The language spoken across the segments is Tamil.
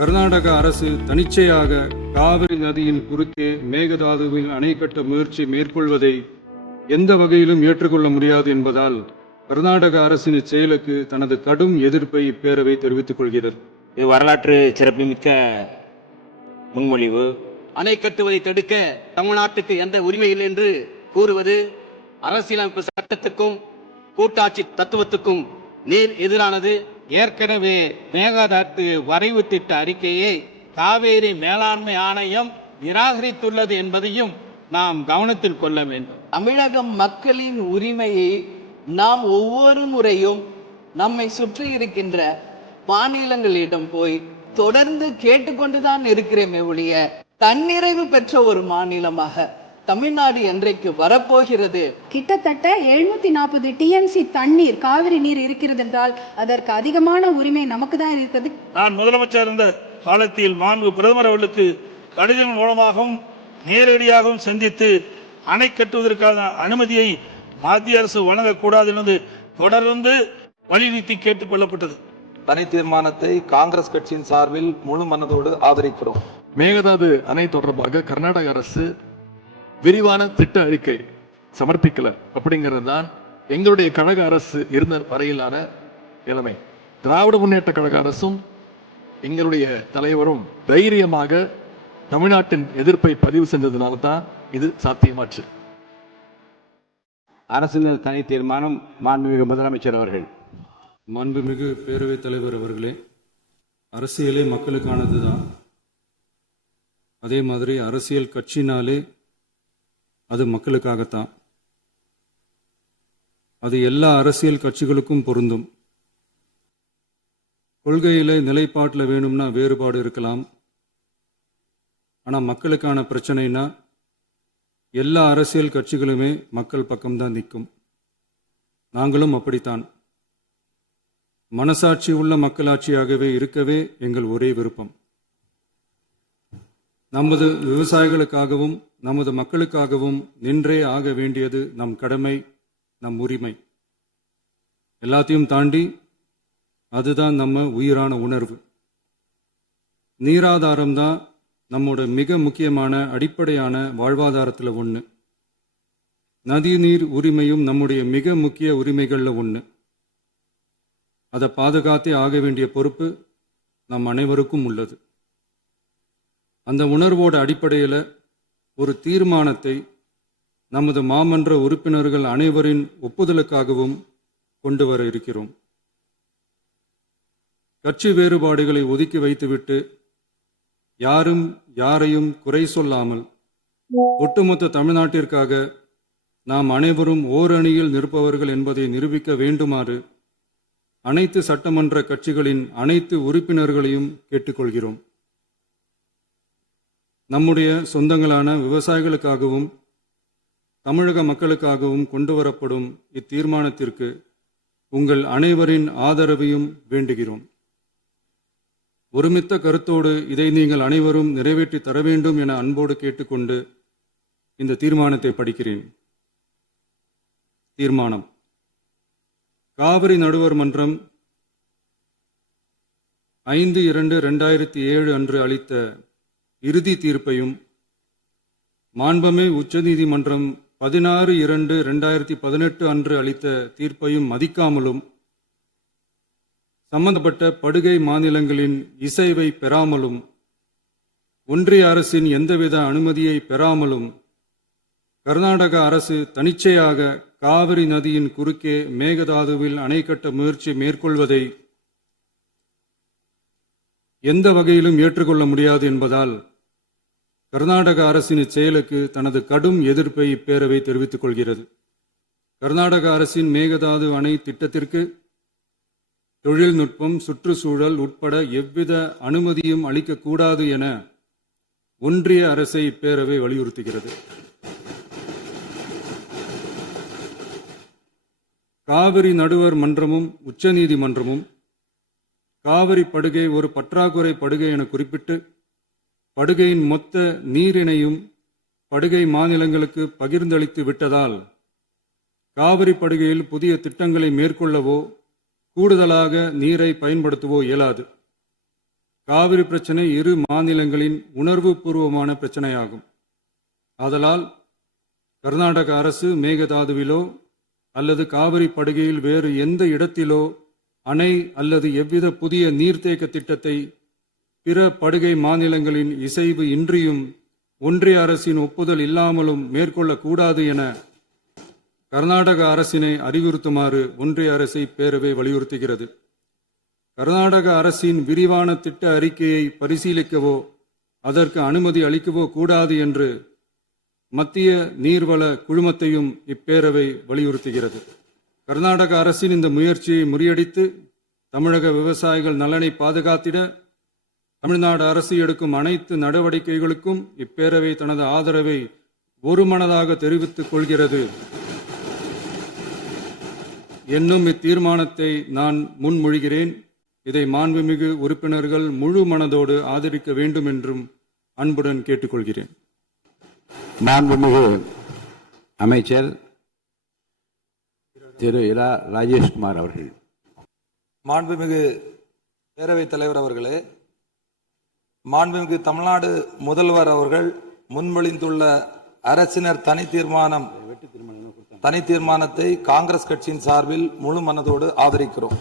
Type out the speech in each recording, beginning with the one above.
கர்நாடக அரசு தனிச்சையாக காவிரி நதியின் குறுக்கே மேகதாதுவில் அணை கட்ட முயற்சி மேற்கொள்வதை எந்த வகையிலும் ஏற்றுக்கொள்ள முடியாது என்பதால் கர்நாடக அரசின் செயலுக்கு தனது கடும் எதிர்ப்பை இப்பேரவை தெரிவித்துக் கொள்கிறது. இது வரலாற்று சிறப்புமிக்க முன்மொழிவு. அணை கட்டுவதை தடுக்க தமிழ்நாட்டுக்கு எந்த உரிமை இல்லை என்று கூறுவது அரசியலமைப்பு சட்டத்துக்கும் கூட்டாட்சி தத்துவத்துக்கும் நேர் எதிரானது. ஏற்கனவே மேகதாது வரைவு திட்ட அறிக்கையை காவேரி மேலாண்மை ஆணையம் நிராகரித்துள்ளது என்பதையும் நாம் கவனத்தில் கொள்ள வேண்டும். தமிழக மக்களின் உரிமையை நாம் ஒவ்வொரு முறையும் நம்மை சுற்றி இருக்கின்ற மாநிலங்களிடம் போய் தொடர்ந்து கேட்டுக்கொண்டுதான் இருக்கிறேமே ஒழிய தன்னிறைவு பெற்ற ஒரு மாநிலமாக தமிழ்நாடு என்றைக்கு வரப்போகிறது? கிட்டத்தட்ட 740 TMC தண்ணீர் காவிரி நீர் இருக்கிறது என்றால் அதற்கு அதிகமான உரிமை நமக்கு தான் இருக்கிறது. நான் முதலமைச்சர் இருந்த காலத்தில் மாண்பு பிரதமர் அவர்களுக்கு கடிதம் மூலமாகவும் நேரடியாகவும் சந்தித்து அணை கட்டுவதற்கான அனுமதியை மத்திய அரசு வழங்கக்கூடாது என்று தொடர்ந்து வலியுறுத்தி கேட்டுக் கொள்ளப்பட்டது. தனி தீர்மானத்தை காங்கிரஸ் கட்சியின் சார்பில் முழு மனதோடு ஆதரிக்கிறோம். மேகதாது அணை தொடர்பாக கர்நாடக அரசு விரிவான திட்ட அறிக்கை சமர்ப்பிக்கல அப்படிங்கிறது தான் எங்களுடைய கழக அரசு இருந்த வரையிலான நிலைமை. திராவிட முன்னேற்ற கழக அரசும் எங்களுடைய தலைவரும் தைரியமாக தமிழ்நாட்டின் எதிர்ப்பை பதிவு செஞ்சதுனால தான் இது சாத்தியமாச்சு. அரசினர் தனி தீர்மானம். மாண்புமிகு முதலமைச்சர் அவர்கள். மாண்புமிகு பேரவைத் தலைவர் அவர்களே, அரசியலே மக்களுக்கானது தான். அதே மாதிரி அரசியல் கட்சினாலே அது மக்களுக்காகத்தான். அது எல்லா அரசியல் கட்சிகளுக்கும் பொருந்தும். கொள்கையில நிலைப்பாட்டில் வேணும்னா வேறுபாடு இருக்கலாம். ஆனால் மக்களுக்கான பிரச்சனைனா எல்லா அரசியல் கட்சிகளுமே மக்கள் பக்கம்தான் நிற்கும். நாங்களும் அப்படித்தான். மனசாட்சி உள்ள மக்களாட்சியாகவே இருக்கவே எங்கள் ஒரே விருப்பம். நமது விவசாயிகளுக்காகவும் நமது மக்களுக்காகவும் நின்றே ஆக வேண்டியது நம் கடமை, நம் உரிமை. எல்லாத்தையும் தாண்டி அதுதான் நம்ம உயிரான உணர்வு. நீராதாரம்தான் நம்மோட மிக முக்கியமான அடிப்படையான வாழ்வாதாரத்தில் ஒன்று. நதி நீர் உரிமையும் நம்முடைய மிக முக்கிய உரிமைகளில் ஒன்று. அதை பாதுகாத்தே ஆக வேண்டிய பொறுப்பு நம் அனைவருக்கும் உள்ளது. அந்த உணர்வோட அடிப்படையில் ஒரு தீர்மானத்தை நமது மாமன்ற உறுப்பினர்கள் அனைவரின் ஒப்புதலுக்காகவும் கொண்டு வர இருக்கிறோம். கட்சி வேறுபாடுகளை ஒதுக்கி வைத்துவிட்டு யாரும் யாரையும் குறை சொல்லாமல் ஒட்டுமொத்த தமிழ்நாட்டிற்காக நாம் அனைவரும் ஓரணியில் நிற்பவர்கள் என்பதை நிரூபிக்க வேண்டுமாறு அனைத்து சட்டமன்ற கட்சிகளின் அனைத்து உறுப்பினர்களையும் கேட்டுக்கொள்கிறோம். நம்முடைய சொந்தங்களான விவசாயிகளுக்காகவும் தமிழக மக்களுக்காகவும் கொண்டு வரப்படும் இத்தீர்மானத்திற்கு உங்கள் அனைவரின் ஆதரவையும் வேண்டுகிறோம். ஒருமித்த கருத்தோடு இதை நீங்கள் அனைவரும் நிறைவேற்றி தர வேண்டும் என அன்போடு கேட்டுக்கொண்டு இந்த தீர்மானத்தை படிக்கிறேன். தீர்மானம். காவிரி நடுவர் மன்றம் 5/2/2007 அன்று அளித்த இறுதி தீர்ப்பையும் மாண்புமிகு உச்சநீதிமன்றம் 16/2/2018 அன்று அளித்த தீர்ப்பையும் மதிக்காமலும் சம்பந்தப்பட்ட படுகை மாநிலங்களின் இசைவை பெறாமலும் ஒன்றிய அரசின் எந்தவித அனுமதியை பெறாமலும் கர்நாடக அரசு தனிச்சையாக காவிரி நதியின் குறுக்கே மேகதாதுவில் அணை கட்ட முயற்சி மேற்கொள்வதை எந்த வகையிலும் ஏற்றுக்கொள்ள முடியாது என்பதால் கர்நாடக அரசின் செயலுக்கு தனது கடும் எதிர்ப்பை இப்பேரவை தெரிவித்துக் கொள்கிறது. கர்நாடக அரசின் மேகதாது அணை திட்டத்திற்கு தொழில்நுட்பம், சுற்றுச்சூழல் உட்பட எவ்வித அனுமதியும் அளிக்கக்கூடாது என ஒன்றிய அரசை இப்பேரவை வலியுறுத்துகிறது. காவிரி நடுவர் மன்றமும் உச்சநீதிமன்றமும் காவிரி படுகை ஒரு பற்றாக்குறை படுகை என குறிப்பிட்டு படுகையின் மொத்த நீரினையும் படுகை மாநிலங்களுக்கு பகிர்ந்தளித்து விட்டதால் காவிரி படுகையில் புதிய திட்டங்களை மேற்கொள்ளவோ கூடுதலாக நீரை பயன்படுத்தவோ இயலாது. காவிரி பிரச்சனை இரு மாநிலங்களின் உணர்வுபூர்வமான பிரச்சனையாகும். ஆதலால் கர்நாடக அரசு மேகதாதுவிலோ அல்லது காவிரி படுகையில் வேறு எந்த இடத்திலோ அணை அல்லது எவ்வித புதிய நீர்த்தேக்க திட்டத்தை பிற படுகை மாநிலங்களின் இசைவு இன்றியும் ஒன்றிய அரசின் ஒப்புதல் இல்லாமலும் மேற்கொள்ளக்கூடாது என கர்நாடக அரசினை அறிவுறுத்துமாறு ஒன்றிய அரசை பேரவை வலியுறுத்துகிறது. கர்நாடக அரசின் விரிவான திட்ட அறிக்கையை பரிசீலிக்கவோ அதற்கு அனுமதி அளிக்கவோ கூடாது என்று மத்திய நீர்வள குழுமத்தையும் இப்பேரவை வலியுறுத்துகிறது. கர்நாடக அரசின் இந்த முயற்சியை முறியடித்து தமிழக விவசாயிகள் நலனை பாதுகாத்திட தமிழ்நாடு அரசு எடுக்கும் அனைத்து நடவடிக்கைகளுக்கும் இப்பேரவை தனது ஆதரவை ஒருமனதாக தெரிவித்துக் கொள்கிறது என்னும் இத்தீர்மானத்தை நான் முன்மொழிகிறேன். இதை மாண்புமிகு உறுப்பினர்கள் முழு மனதோடு ஆதரிக்க வேண்டும் என்றும் அன்புடன் கேட்டுக்கொள்கிறேன். மாண்புமிகு அமைச்சர் திரு இரா ராஜேஷ்குமார் அவர்கள். மாண்புமிகு பேரவைத் தலைவர் அவர்களே, மாண்புமிகு தமிழ்நாடு முதல்வர் அவர்கள் முன்மொழிந்துள்ள அரசினர் தனி தீர்மானத்தை காங்கிரஸ் கட்சியின் சார்பில் முழு மனதோடு ஆதரிக்கிறோம்.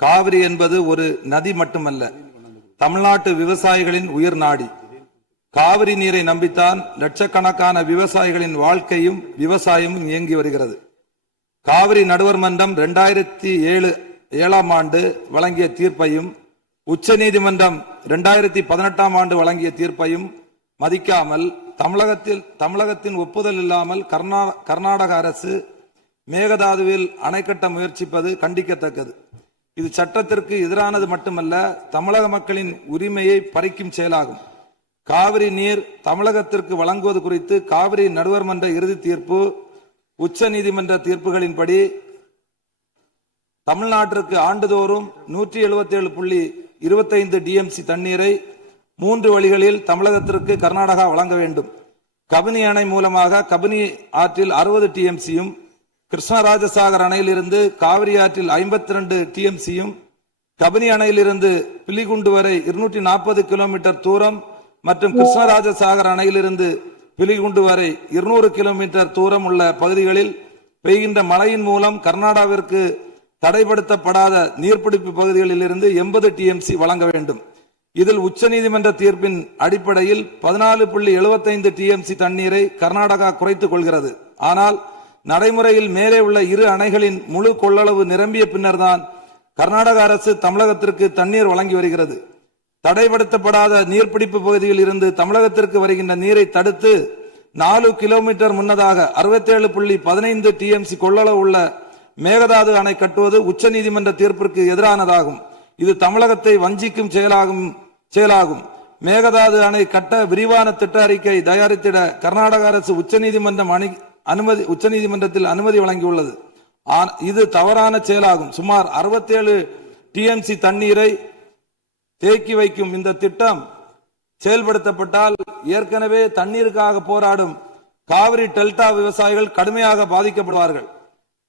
காவிரி என்பது ஒரு நதி மட்டுமல்ல, தமிழ்நாட்டு விவசாயிகளின் உயிர் நாடி. காவிரி நீரை நம்பித்தான் லட்சக்கணக்கான விவசாயிகளின் வாழ்க்கையும் விவசாயமும் இயங்கி வருகிறது. காவிரி நடுவர் மன்றம் 2007ஆம் ஆண்டு வழங்கிய தீர்ப்பையும் உச்ச நீதிமன்றம் 2018ஆம் ஆண்டு வழங்கிய தீர்ப்பையும் மதிக்காமல் தமிழகத்தின் ஒப்புதல் இல்லாமல் கர்நாடக அரசு மேகதாதுவில் அணை கட்ட முயற்சிப்பது கண்டிக்கத்தக்கது. இது சட்டத்திற்கு எதிரானது மட்டுமல்ல, தமிழக மக்களின் உரிமையை பறிக்கும் செயலாகும். காவிரி நீர் தமிழகத்திற்கு வழங்குவது குறித்து காவிரி நடுவர் மன்ற இறுதி தீர்ப்பு, உச்ச நீதிமன்ற தீர்ப்புகளின்படி தமிழ்நாட்டிற்கு ஆண்டுதோறும் 177.25 டிஎம்சி தண்ணீரை 3 வழிகளில் தமிழகத்திற்கு கர்நாடகா வழங்க வேண்டும். கபினி அணை மூலமாக கபினி ஆற்றில் 60 டிஎம்சியும், கிருஷ்ணராஜசாகர் அணையிலிருந்து காவிரி ஆற்றில் 52 டிஎம்சியும், கபினி அணையிலிருந்து பிலிகுண்டு வரை 240 கிலோமீட்டர் தூரம் மற்றும் கிருஷ்ணராஜசாகர் அணையிலிருந்து பிலிகுண்டு வரை 200 கிலோமீட்டர் தூரம் உள்ள பகுதிகளில் பெய்கின்ற மழையின் மூலம் கர்நாடகாவிற்கு தடைப்படுத்தப்படாத நீர்பிடிப்பு பகுதிகளில் இருந்து 80 டிஎம்சி வழங்க வேண்டும். இதில் உச்சநீதிமன்ற தீர்ப்பின் அடிப்படையில் 14.75 டிஎம்சி தண்ணீரை கர்நாடகா குறைத்துக் கொள்கிறது. ஆனால் நடைமுறையில் மேலே உள்ள இரு அணைகளின் முழு கொள்ளளவு நிரம்பிய பின்னர்தான் கர்நாடக அரசு தமிழகத்திற்கு தண்ணீர் வழங்கி வருகிறது. தடைப்படுத்தப்படாத நீர்பிடிப்பு பகுதியில் இருந்து தமிழகத்திற்கு வருகின்ற நீரை தடுத்து 4 கிலோமீட்டர் முன்னதாக 67.15 டிஎம்சி கொள்ளளவு உள்ள மேகதாது அணை கட்டுவது உச்ச நீதிமன்ற தீர்ப்பிற்கு எதிரானதாகும். இது தமிழகத்தை வஞ்சிக்கும் செயலாகும். மேகதாது அணை கட்ட விரிவான திட்ட அறிக்கை தயாரித்திட கர்நாடக அரசு உச்சநீதிமன்றத்தில் அனுமதி வழங்கியுள்ளது. இது தவறான செயலாகும். சுமார் 67 டிஎம்சி தண்ணீரை தேக்கி வைக்கும் இந்த திட்டம் செயல்படுத்தப்பட்டால் ஏற்கனவே தண்ணீருக்காக போராடும் காவிரி டெல்டா விவசாயிகள் கடுமையாக பாதிக்கப்படுவார்கள்.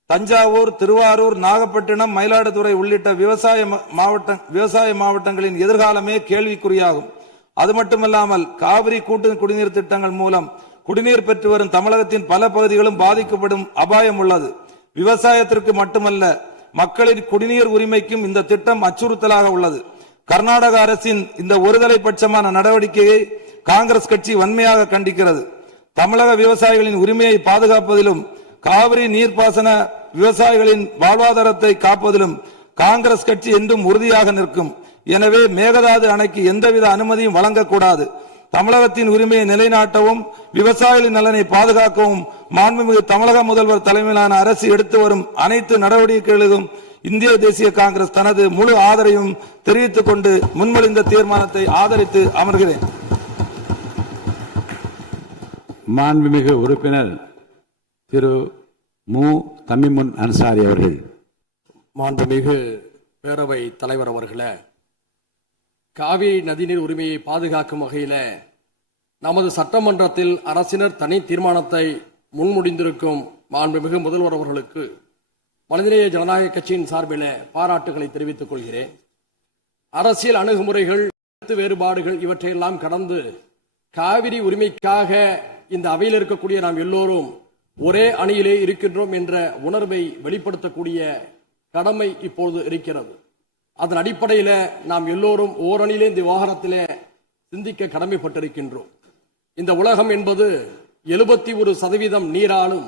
தஞ்சாவூர், திருவாரூர், நாகப்பட்டினம், மயிலாடுதுறை உள்ளிட்ட விவசாய மாவட்டங்களின் எதிர்காலமே கேள்விக்குறியாகும். அது மட்டுமல்லாமல் காவிரி கூட்டு குடிநீர் திட்டங்கள் மூலம் குடிநீர் பெற்று வரும் தமிழகத்தின் பல பகுதிகளும் பாதிக்கப்படும் அபாயம் உள்ளது. விவசாயத்திற்கு மட்டுமல்ல, மக்களின் குடிநீர் உரிமைக்கும் இந்த திட்டம் அச்சுறுத்தலாக உள்ளது. கர்நாடக அரசின் இந்த ஒருதலை பட்சமான நடவடிக்கையை காங்கிரஸ் கட்சி வன்மையாக கண்டிக்கிறது. தமிழக விவசாயிகளின் உரிமையை பாதுகாப்பதிலும் காவிரி நீர்ப்பாசன விவசாயிகளின் வாழ்வாதாரத்தை காப்பதிலும் காங்கிரஸ் கட்சி என்றும் உறுதியாக நிற்கும். எனவே மேகதாது அணைக்கு எந்தவித அனுமதியும் வழங்கக்கூடாது. தமிழகத்தின் உரிமையை நிலைநாட்டவும் விவசாயிகளின் நலனை பாதுகாக்கவும் மாண்புமிகு தமிழக முதல்வர் தலைமையிலான அரசு எடுத்து வரும் அனைத்து நடவடிக்கைகளுக்கும் இந்திய தேசிய காங்கிரஸ் தனது முழு ஆதரவையும் தெரிவித்துக் கொண்டு முன்மொழிந்த தீர்மானத்தை ஆதரித்து அமர்கிறேன். மாண்புமிகு உறுப்பினர் திரு மு தமிமுன் அன்சாரி அவர்கள். மாண்புமிகு பேரவை தலைவர் அவர்களே, காவிரி நதிநீர் உரிமையை பாதுகாக்கும் வகையில் நமது சட்டமன்றத்தில் அரசினர் தனி தீர்மானத்தை முன்மொழிந்திருக்கும் மாண்புமிகு முதல்வர் அவர்களுக்கு மனிதநேய ஜனநாயக கட்சியின் சார்பில் பாராட்டுகளை தெரிவித்துக் கொள்கிறேன். அரசியல் அணுகுமுறைகள், கருத்து வேறுபாடுகள் இவற்றையெல்லாம் கடந்து காவிரி உரிமைக்காக இந்த அவையில் இருக்கக்கூடிய நாம் எல்லோரும் ஒரே அணியிலே இருக்கின்றோம் என்ற உணர்வை வெளிப்படுத்தக்கூடிய கடமை இப்போது இருக்கிறது. அதன் அடிப்படையில் நாம் எல்லோரும் ஓரணியிலே இந்த விவகாரத்திலே சிந்திக்க கடமைப்பட்டிருக்கின்றோம். இந்த உலகம் என்பது 71% நீராலும்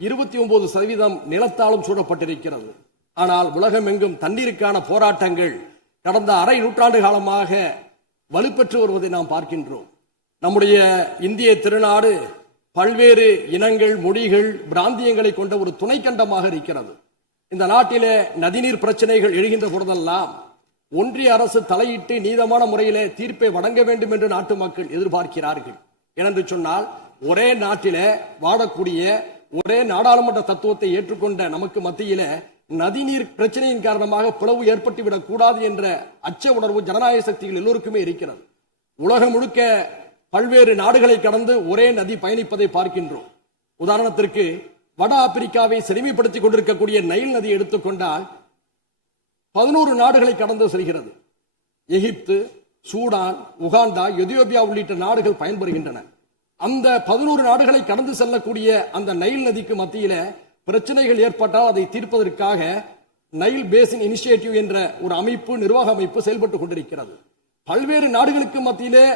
29% நிலத்தாலும் சூழப்பட்டிருக்கிறது. ஆனால் உலகம் எங்கும் தண்ணீருக்கான போராட்டங்கள் கடந்த அரை நூற்றாண்டு காலமாக வலுப்பெற்று வருவதை நாம் பார்க்கின்றோம். நம்முடைய இந்திய திருநாடு பல்வேறு இனங்கள், மொழிகள், பிராந்தியங்களை கொண்ட ஒரு துணைக்கண்டமாக இருக்கிறது. இந்த நாட்டிலே நதிநீர் பிரச்சனைகள் எழுகின்ற பொழுதெல்லாம் ஒன்றிய அரசு தலையிட்டு நீதமான முறையிலே தீர்ப்பை வழங்க வேண்டும் என்று நாட்டு மக்கள் எதிர்பார்க்கிறார்கள். ஏனென்று சொன்னால் ஒரே நாட்டிலே வாழக்கூடிய ஒரே நாடாளுமன்ற தத்துவத்தை ஏற்றுக்கொண்ட நமக்கு மத்தியிலே நதிநீர் பிரச்சனையின் காரணமாக பிளவு ஏற்பட்டுவிடக் கூடாது என்ற அச்ச உணர்வு ஜனநாயக சக்திகள் எல்லோருக்குமே இருக்கிறது. உலகம் முழுக்க பல்வேறு நாடுகளை கடந்து ஒரே நதி பயணிப்பதை பார்க்கின்றோம். உதாரணத்திற்கு வட ஆப்பிரிக்காவை செழுமைப்படுத்திக் கொண்டிருக்கக்கூடிய நைல் நதி எடுத்துக்கொண்டால் 11 நாடுகளை கடந்து செல்கிறது. எகிப்து, சூடான், உகாண்டா, எதியோப்பியா உள்ளிட்ட நாடுகள் பயன்பெறுகின்றன. அந்த 11 நாடுகளை கடந்து செல்லக்கூடிய அந்த நைல் நதிக்கு மத்தியில பிரச்சனைகள் ஏற்பட்டால் அதை தீர்ப்பதற்காக நைல் பேசின் இனிஷியேட்டிவ் என்ற ஒரு அமைப்பு, நிர்வாக அமைப்பு செயல்பட்டு கொண்டிருக்கிறது. பல்வேறு நாடுகளுக்கு மத்தியிலே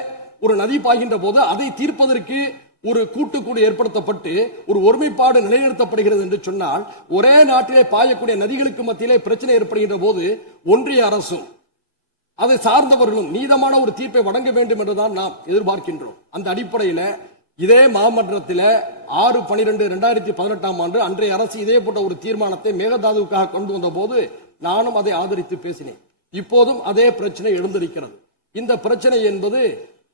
ஒரு நதி பாய்கின்ற போது அதை தீர்ப்பதற்கு ஒரு கூட்டுக்குழு ஏற்படுத்தப்பட்டு ஒரு ஒருமைப்பாடு நிலைநிறுத்தப்படுகிறது என்று சொன்னால், ஒரே நாட்டிலே பாயக்கூடிய நதிகளுக்கு மத்தியிலே பிரச்சனை ஏற்படுகின்ற போது ஒன்றிய அரசும் அதை சார்ந்தவர்களும் நீதமான ஒரு தீர்ப்பை வழங்க வேண்டும் என்றுதான் நாம் எதிர்பார்க்கின்றோம். அந்த அடிப்படையில் இதே மாமன்றத்தில் 6/12/2018 அன்றைய அரசு இதே போன்ற ஒரு தீர்மானத்தை மேகதாதுவுக்காக கொண்டு வந்த போது நானும் அதை ஆதரித்து பேசினேன். இப்போதும் அதே பிரச்சனை எழுந்திருக்கிறது. இந்த பிரச்சனை என்பது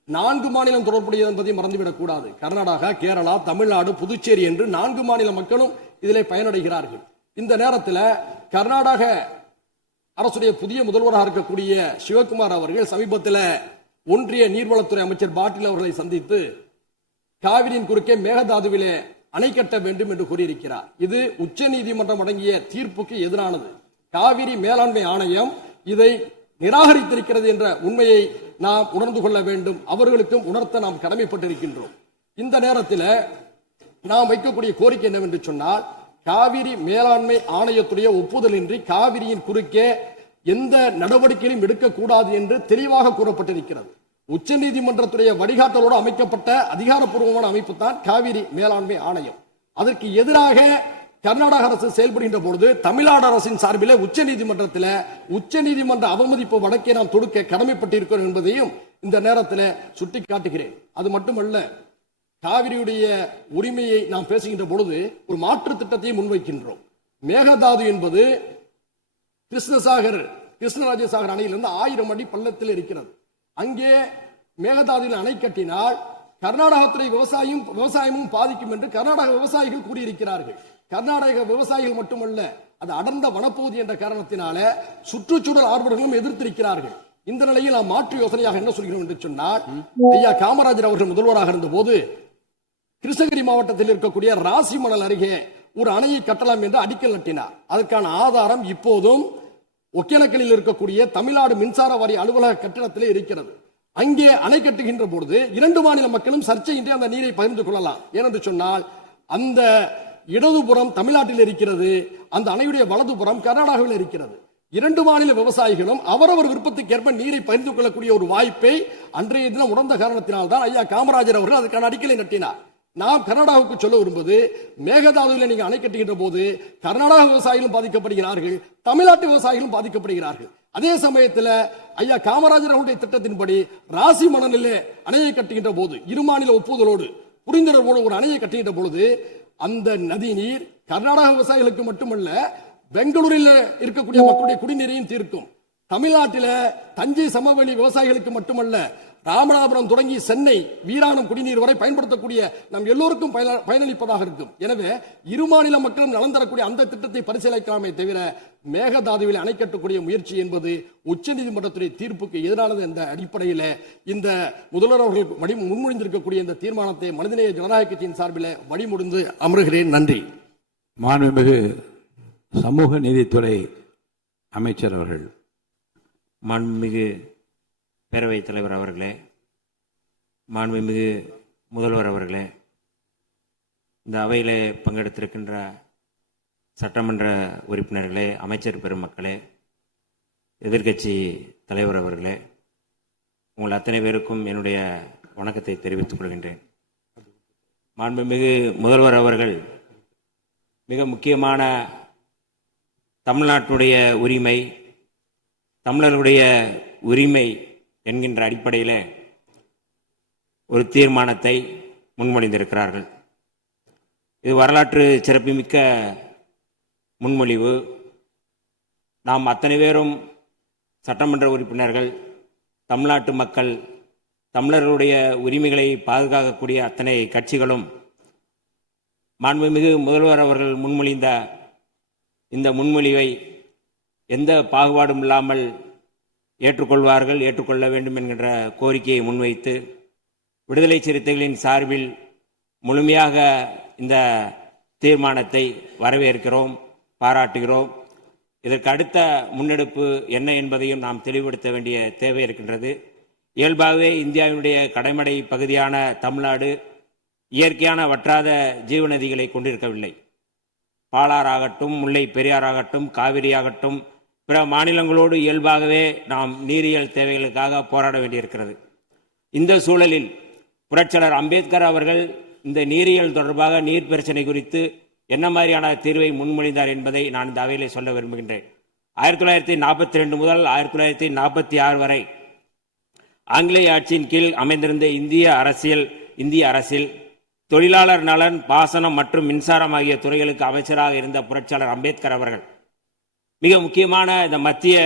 4 மாநிலம் தொடர்புடையது என்பதை மறந்துவிடக் கூடாது. கர்நாடகா, கேரளா, தமிழ்நாடு, புதுச்சேரி என்று 4 மாநில மக்களும் இதிலே பயனடைகிறார்கள். இந்த நேரத்தில் கர்நாடக அரசுடைய புதிய முதல்வராக இருக்கக்கூடிய சிவகுமார் அவர்கள் சமீபத்தில் ஒன்றிய நீர்வளத்துறை அமைச்சர் பாட்டீல் அவர்களை சந்தித்து காவிரியின் குறுக்கே மேகதாதுவிலே அணை கட்ட வேண்டும் என்று கூறியிருக்கிறார். இது உச்ச நீதிமன்றம் வழங்கிய தீர்ப்புக்கு எதிரானது. காவிரி மேலாண்மை ஆணையம் இதை நிராகரித்திருக்கிறது என்ற உண்மையை நாம் உணர்ந்து கொள்ள வேண்டும். அவர்களுக்கும் உணர்த்த நாம் கடமைப்பட்டிருக்கின்றோம். இந்த நேரத்தில் நாம் வைக்கக்கூடிய கோரிக்கை என்னவென்று சொன்னால், காவிரி மேலாண்மை ஆணையத்துடைய ஒப்புதலின்றி காவிரியின் குறுக்கே எந்த நடவடிக்கையும் எடுக்கக்கூடாது என்று தெளிவாக கூறப்பட்டிருக்கிறது. உச்ச நீதிமன்றத்துடைய வழிகாட்டலோடு அமைக்கப்பட்ட அதிகாரப்பூர்வமான அமைப்பு தான் காவிரி மேலாண்மை ஆணையம். அதற்கு எதிராக கர்நாடக அரசு செயல்படுகின்ற பொழுது தமிழ்நாடு அரசின் சார்பில் உச்ச நீதிமன்ற அவமதிப்பு வழக்கை நாம் தொடுக்க கடமைப்பட்டிருக்கிறோம் என்பதையும் இந்த நேரத்தில் சுட்டிக்காட்டுகிறேன். அது மட்டுமல்ல, காவிரியுடைய உரிமையை நாம் பேசுகின்ற பொழுது ஒரு மாற்று திட்டத்தை முன்வைக்கின்றோம். மேகதாது என்பது கிருஷ்ணராஜசாகர் அணையிலிருந்து 1000 அடி பள்ளத்தில் இருக்கிறது. அங்கே மேகதாதுவில் அணை கட்டினால் கர்நாடகத்துறை விவசாயமும் பாதிக்கும் என்று கர்நாடக விவசாயிகள் கூறியிருக்கிறார்கள். கர்நாடக விவசாயிகள் மட்டுமல்ல, அது அடர்ந்த வனப்பகுதி என்ற காரணத்தினால சுற்றுச்சூழல் ஆர்வலர்களும் எதிர்த்திருக்கிறார்கள். இந்த நிலையில் நாம் மாற்று யோசனையாக என்ன சொல்கிறோம் என்று சொன்னால், ஐயா காமராஜர் அவர்கள் முதல்வராக இருந்த போது கிருஷ்ணகிரி மாவட்டத்தில் இருக்கக்கூடிய ராசிமணல் அருகே ஒரு அணையை கட்டலாம் என்று அடிக்கல் நட்டினார். அதற்கான ஆதாரம் இப்போதும் ஒகேனக்கலில் இருக்கக்கூடிய தமிழ்நாடு மின்சார வாரிய அலுவலக கட்டிடத்திலே இருக்கிறது. அங்கே அணை கட்டுகின்ற பொழுது 2 மாநில மக்களும் சர்ச்சையின்றி அந்த நீரை பகிர்ந்து கொள்ளலாம். ஏனென்று சொன்னால், அந்த இடதுபுறம் தமிழ்நாட்டில் இருக்கிறது, அந்த அணையுடைய வலதுபுறம் கர்நாடகாவில் இருக்கிறது. 2 மாநில விவசாயிகளும் அவரவர் விருப்பத்துக்கேற்ப நீரை பகிர்ந்து கொள்ளக்கூடிய ஒரு வாய்ப்பை அன்றைய தினம் உணர்ந்த காரணத்தினால்தான் ஐயா காமராஜர் அவர்கள் அதற்கான அடிக்கலை நட்டினார். நாம் கர்நாடகாவுக்கு சொல்ல விரும்புவது, மேகதாதுவில் நீங்க அணை கட்டுகின்ற போது கர்நாடக விவசாயிகளும் பாதிக்கப்படுகிறார்கள், தமிழ்நாட்டு விவசாயிகளும் பாதிக்கப்படுகிறார்கள். அதே சமயத்தில் ஐயா காமராஜர் அவருடைய திட்டத்தின்படி ராசி மணலிலே அணையை கட்டுகின்ற போது 2 மாநில ஒப்புதலோடு புரிந்துணர்வோடு ஒரு அணையை கட்டுகின்ற பொழுது அந்த நதி நீர் கர்நாடக விவசாயிகளுக்கு மட்டுமல்ல, பெங்களூரில் இருக்கக்கூடிய மக்களுடைய குடிநீரையும் தீர்க்கும். தமிழ்நாட்டில தஞ்சை சமவெளி விவசாயிகளுக்கு மட்டுமல்ல, ராமநாதபுரம் தொடங்கி சென்னை வீராணம் குடிநீர் வரை பயன்படுத்தக்கூடிய நம் எல்லோருக்கும் பயனளிப்பதாக இருக்கும். எனவே 2 மாநில மக்களும் நலன் தரக்கூடிய அந்த திட்டத்தை பரிசீலிக்கலாமே தவிர மேகதாதுவில் அணை கட்டக்கூடிய முயற்சி என்பது உச்ச நீதிமன்றத்துடைய தீர்ப்புக்கு எதிரானது என்ற அடிப்படையில் இந்த முதல்வர் அவர்கள் முன்மொழிந்திருக்கக்கூடிய இந்த தீர்மானத்தை மனிதநேய ஜனநாயக கட்சியின் சார்பில் வழிமுடிந்து அமருகிறேன். நன்றி. மாண்புமிகு சமூக நீதித்துறை அமைச்சர் அவர்கள். மாண்புமிகு பேரவைத் தலைவர் அவர்களே, மாண்புமிகு முதல்வர் அவர்களே, இந்த அவையிலே பங்கெடுத்திருக்கின்ற சட்டமன்ற உறுப்பினர்களே, அமைச்சர் பெருமக்களே, எதிர்க்கட்சி தலைவர் அவர்களே, உங்கள் அத்தனை பேருக்கும் என்னுடைய வணக்கத்தை தெரிவித்துக் கொள்கின்றேன். மாண்புமிகு முதல்வர் அவர்கள் மிக முக்கியமான தமிழ்நாட்டுடைய உரிமை, தமிழர்களுடைய உரிமை என்கின்ற அடிப்படையில் ஒரு தீர்மானத்தை முன்மொழிந்திருக்கிறார்கள். இது வரலாற்று சிறப்புமிக்க முன்மொழிவு. நாம் அத்தனை பேரும் சட்டமன்ற உறுப்பினர்கள், தமிழ்நாட்டு மக்கள், தமிழர்களுடைய உரிமைகளை பாதுகாக்கக்கூடிய அத்தனை கட்சிகளும் மாண்புமிகு முதல்வர் அவர்கள் முன்மொழிந்த இந்த முன்மொழிவை எந்த பாகுபாடும் இல்லாமல் ஏற்றுக்கொள்வார்கள், ஏற்றுக்கொள்ள வேண்டும் என்கின்ற கோரிக்கையை முன்வைத்து விடுதலை சிறுத்தைகளின் சார்பில் முழுமையாக இந்த தீர்மானத்தை வரவேற்கிறோம், பாராட்டுகிறோம். இதற்கு அடுத்த முன்னெடுப்பு என்ன என்பதையும் நாம் தெளிவுபடுத்த வேண்டிய தேவை இருக்கின்றது. இயல்பாகவே இந்தியாவினுடைய கடைமடை பகுதியான தமிழ்நாடு இயற்கையான வற்றாத ஜீவநதிகளை கொண்டிருக்கவில்லை. பாலாறாகட்டும், முல்லை பெரியாறாகட்டும், காவிரியாகட்டும், பிற மாநிலங்களோடு இயல்பாகவே நாம் நீரியல் தேவைகளுக்காக போராட வேண்டியிருக்கிறது. இந்த சூழலில் புரட்சியாளர் அம்பேத்கர் அவர்கள் இந்த நீரியல் தொடர்பாக நீர் பிரச்சனை குறித்து என்ன மாதிரியான தீர்வை முன்மொழிந்தார் என்பதை நான் இந்த அவையிலே சொல்ல விரும்புகின்றேன். 1942 முதல் 1946 வரை ஆங்கிலேய ஆட்சியின் கீழ் அமைந்திருந்த இந்திய அரசில் தொழிலாளர் நலன், பாசனம் மற்றும் மின்சாரம் ஆகிய துறைகளுக்கு அமைச்சராக இருந்த புரட்சியாளர் அம்பேத்கர் அவர்கள் மிக முக்கியமான இந்த மத்திய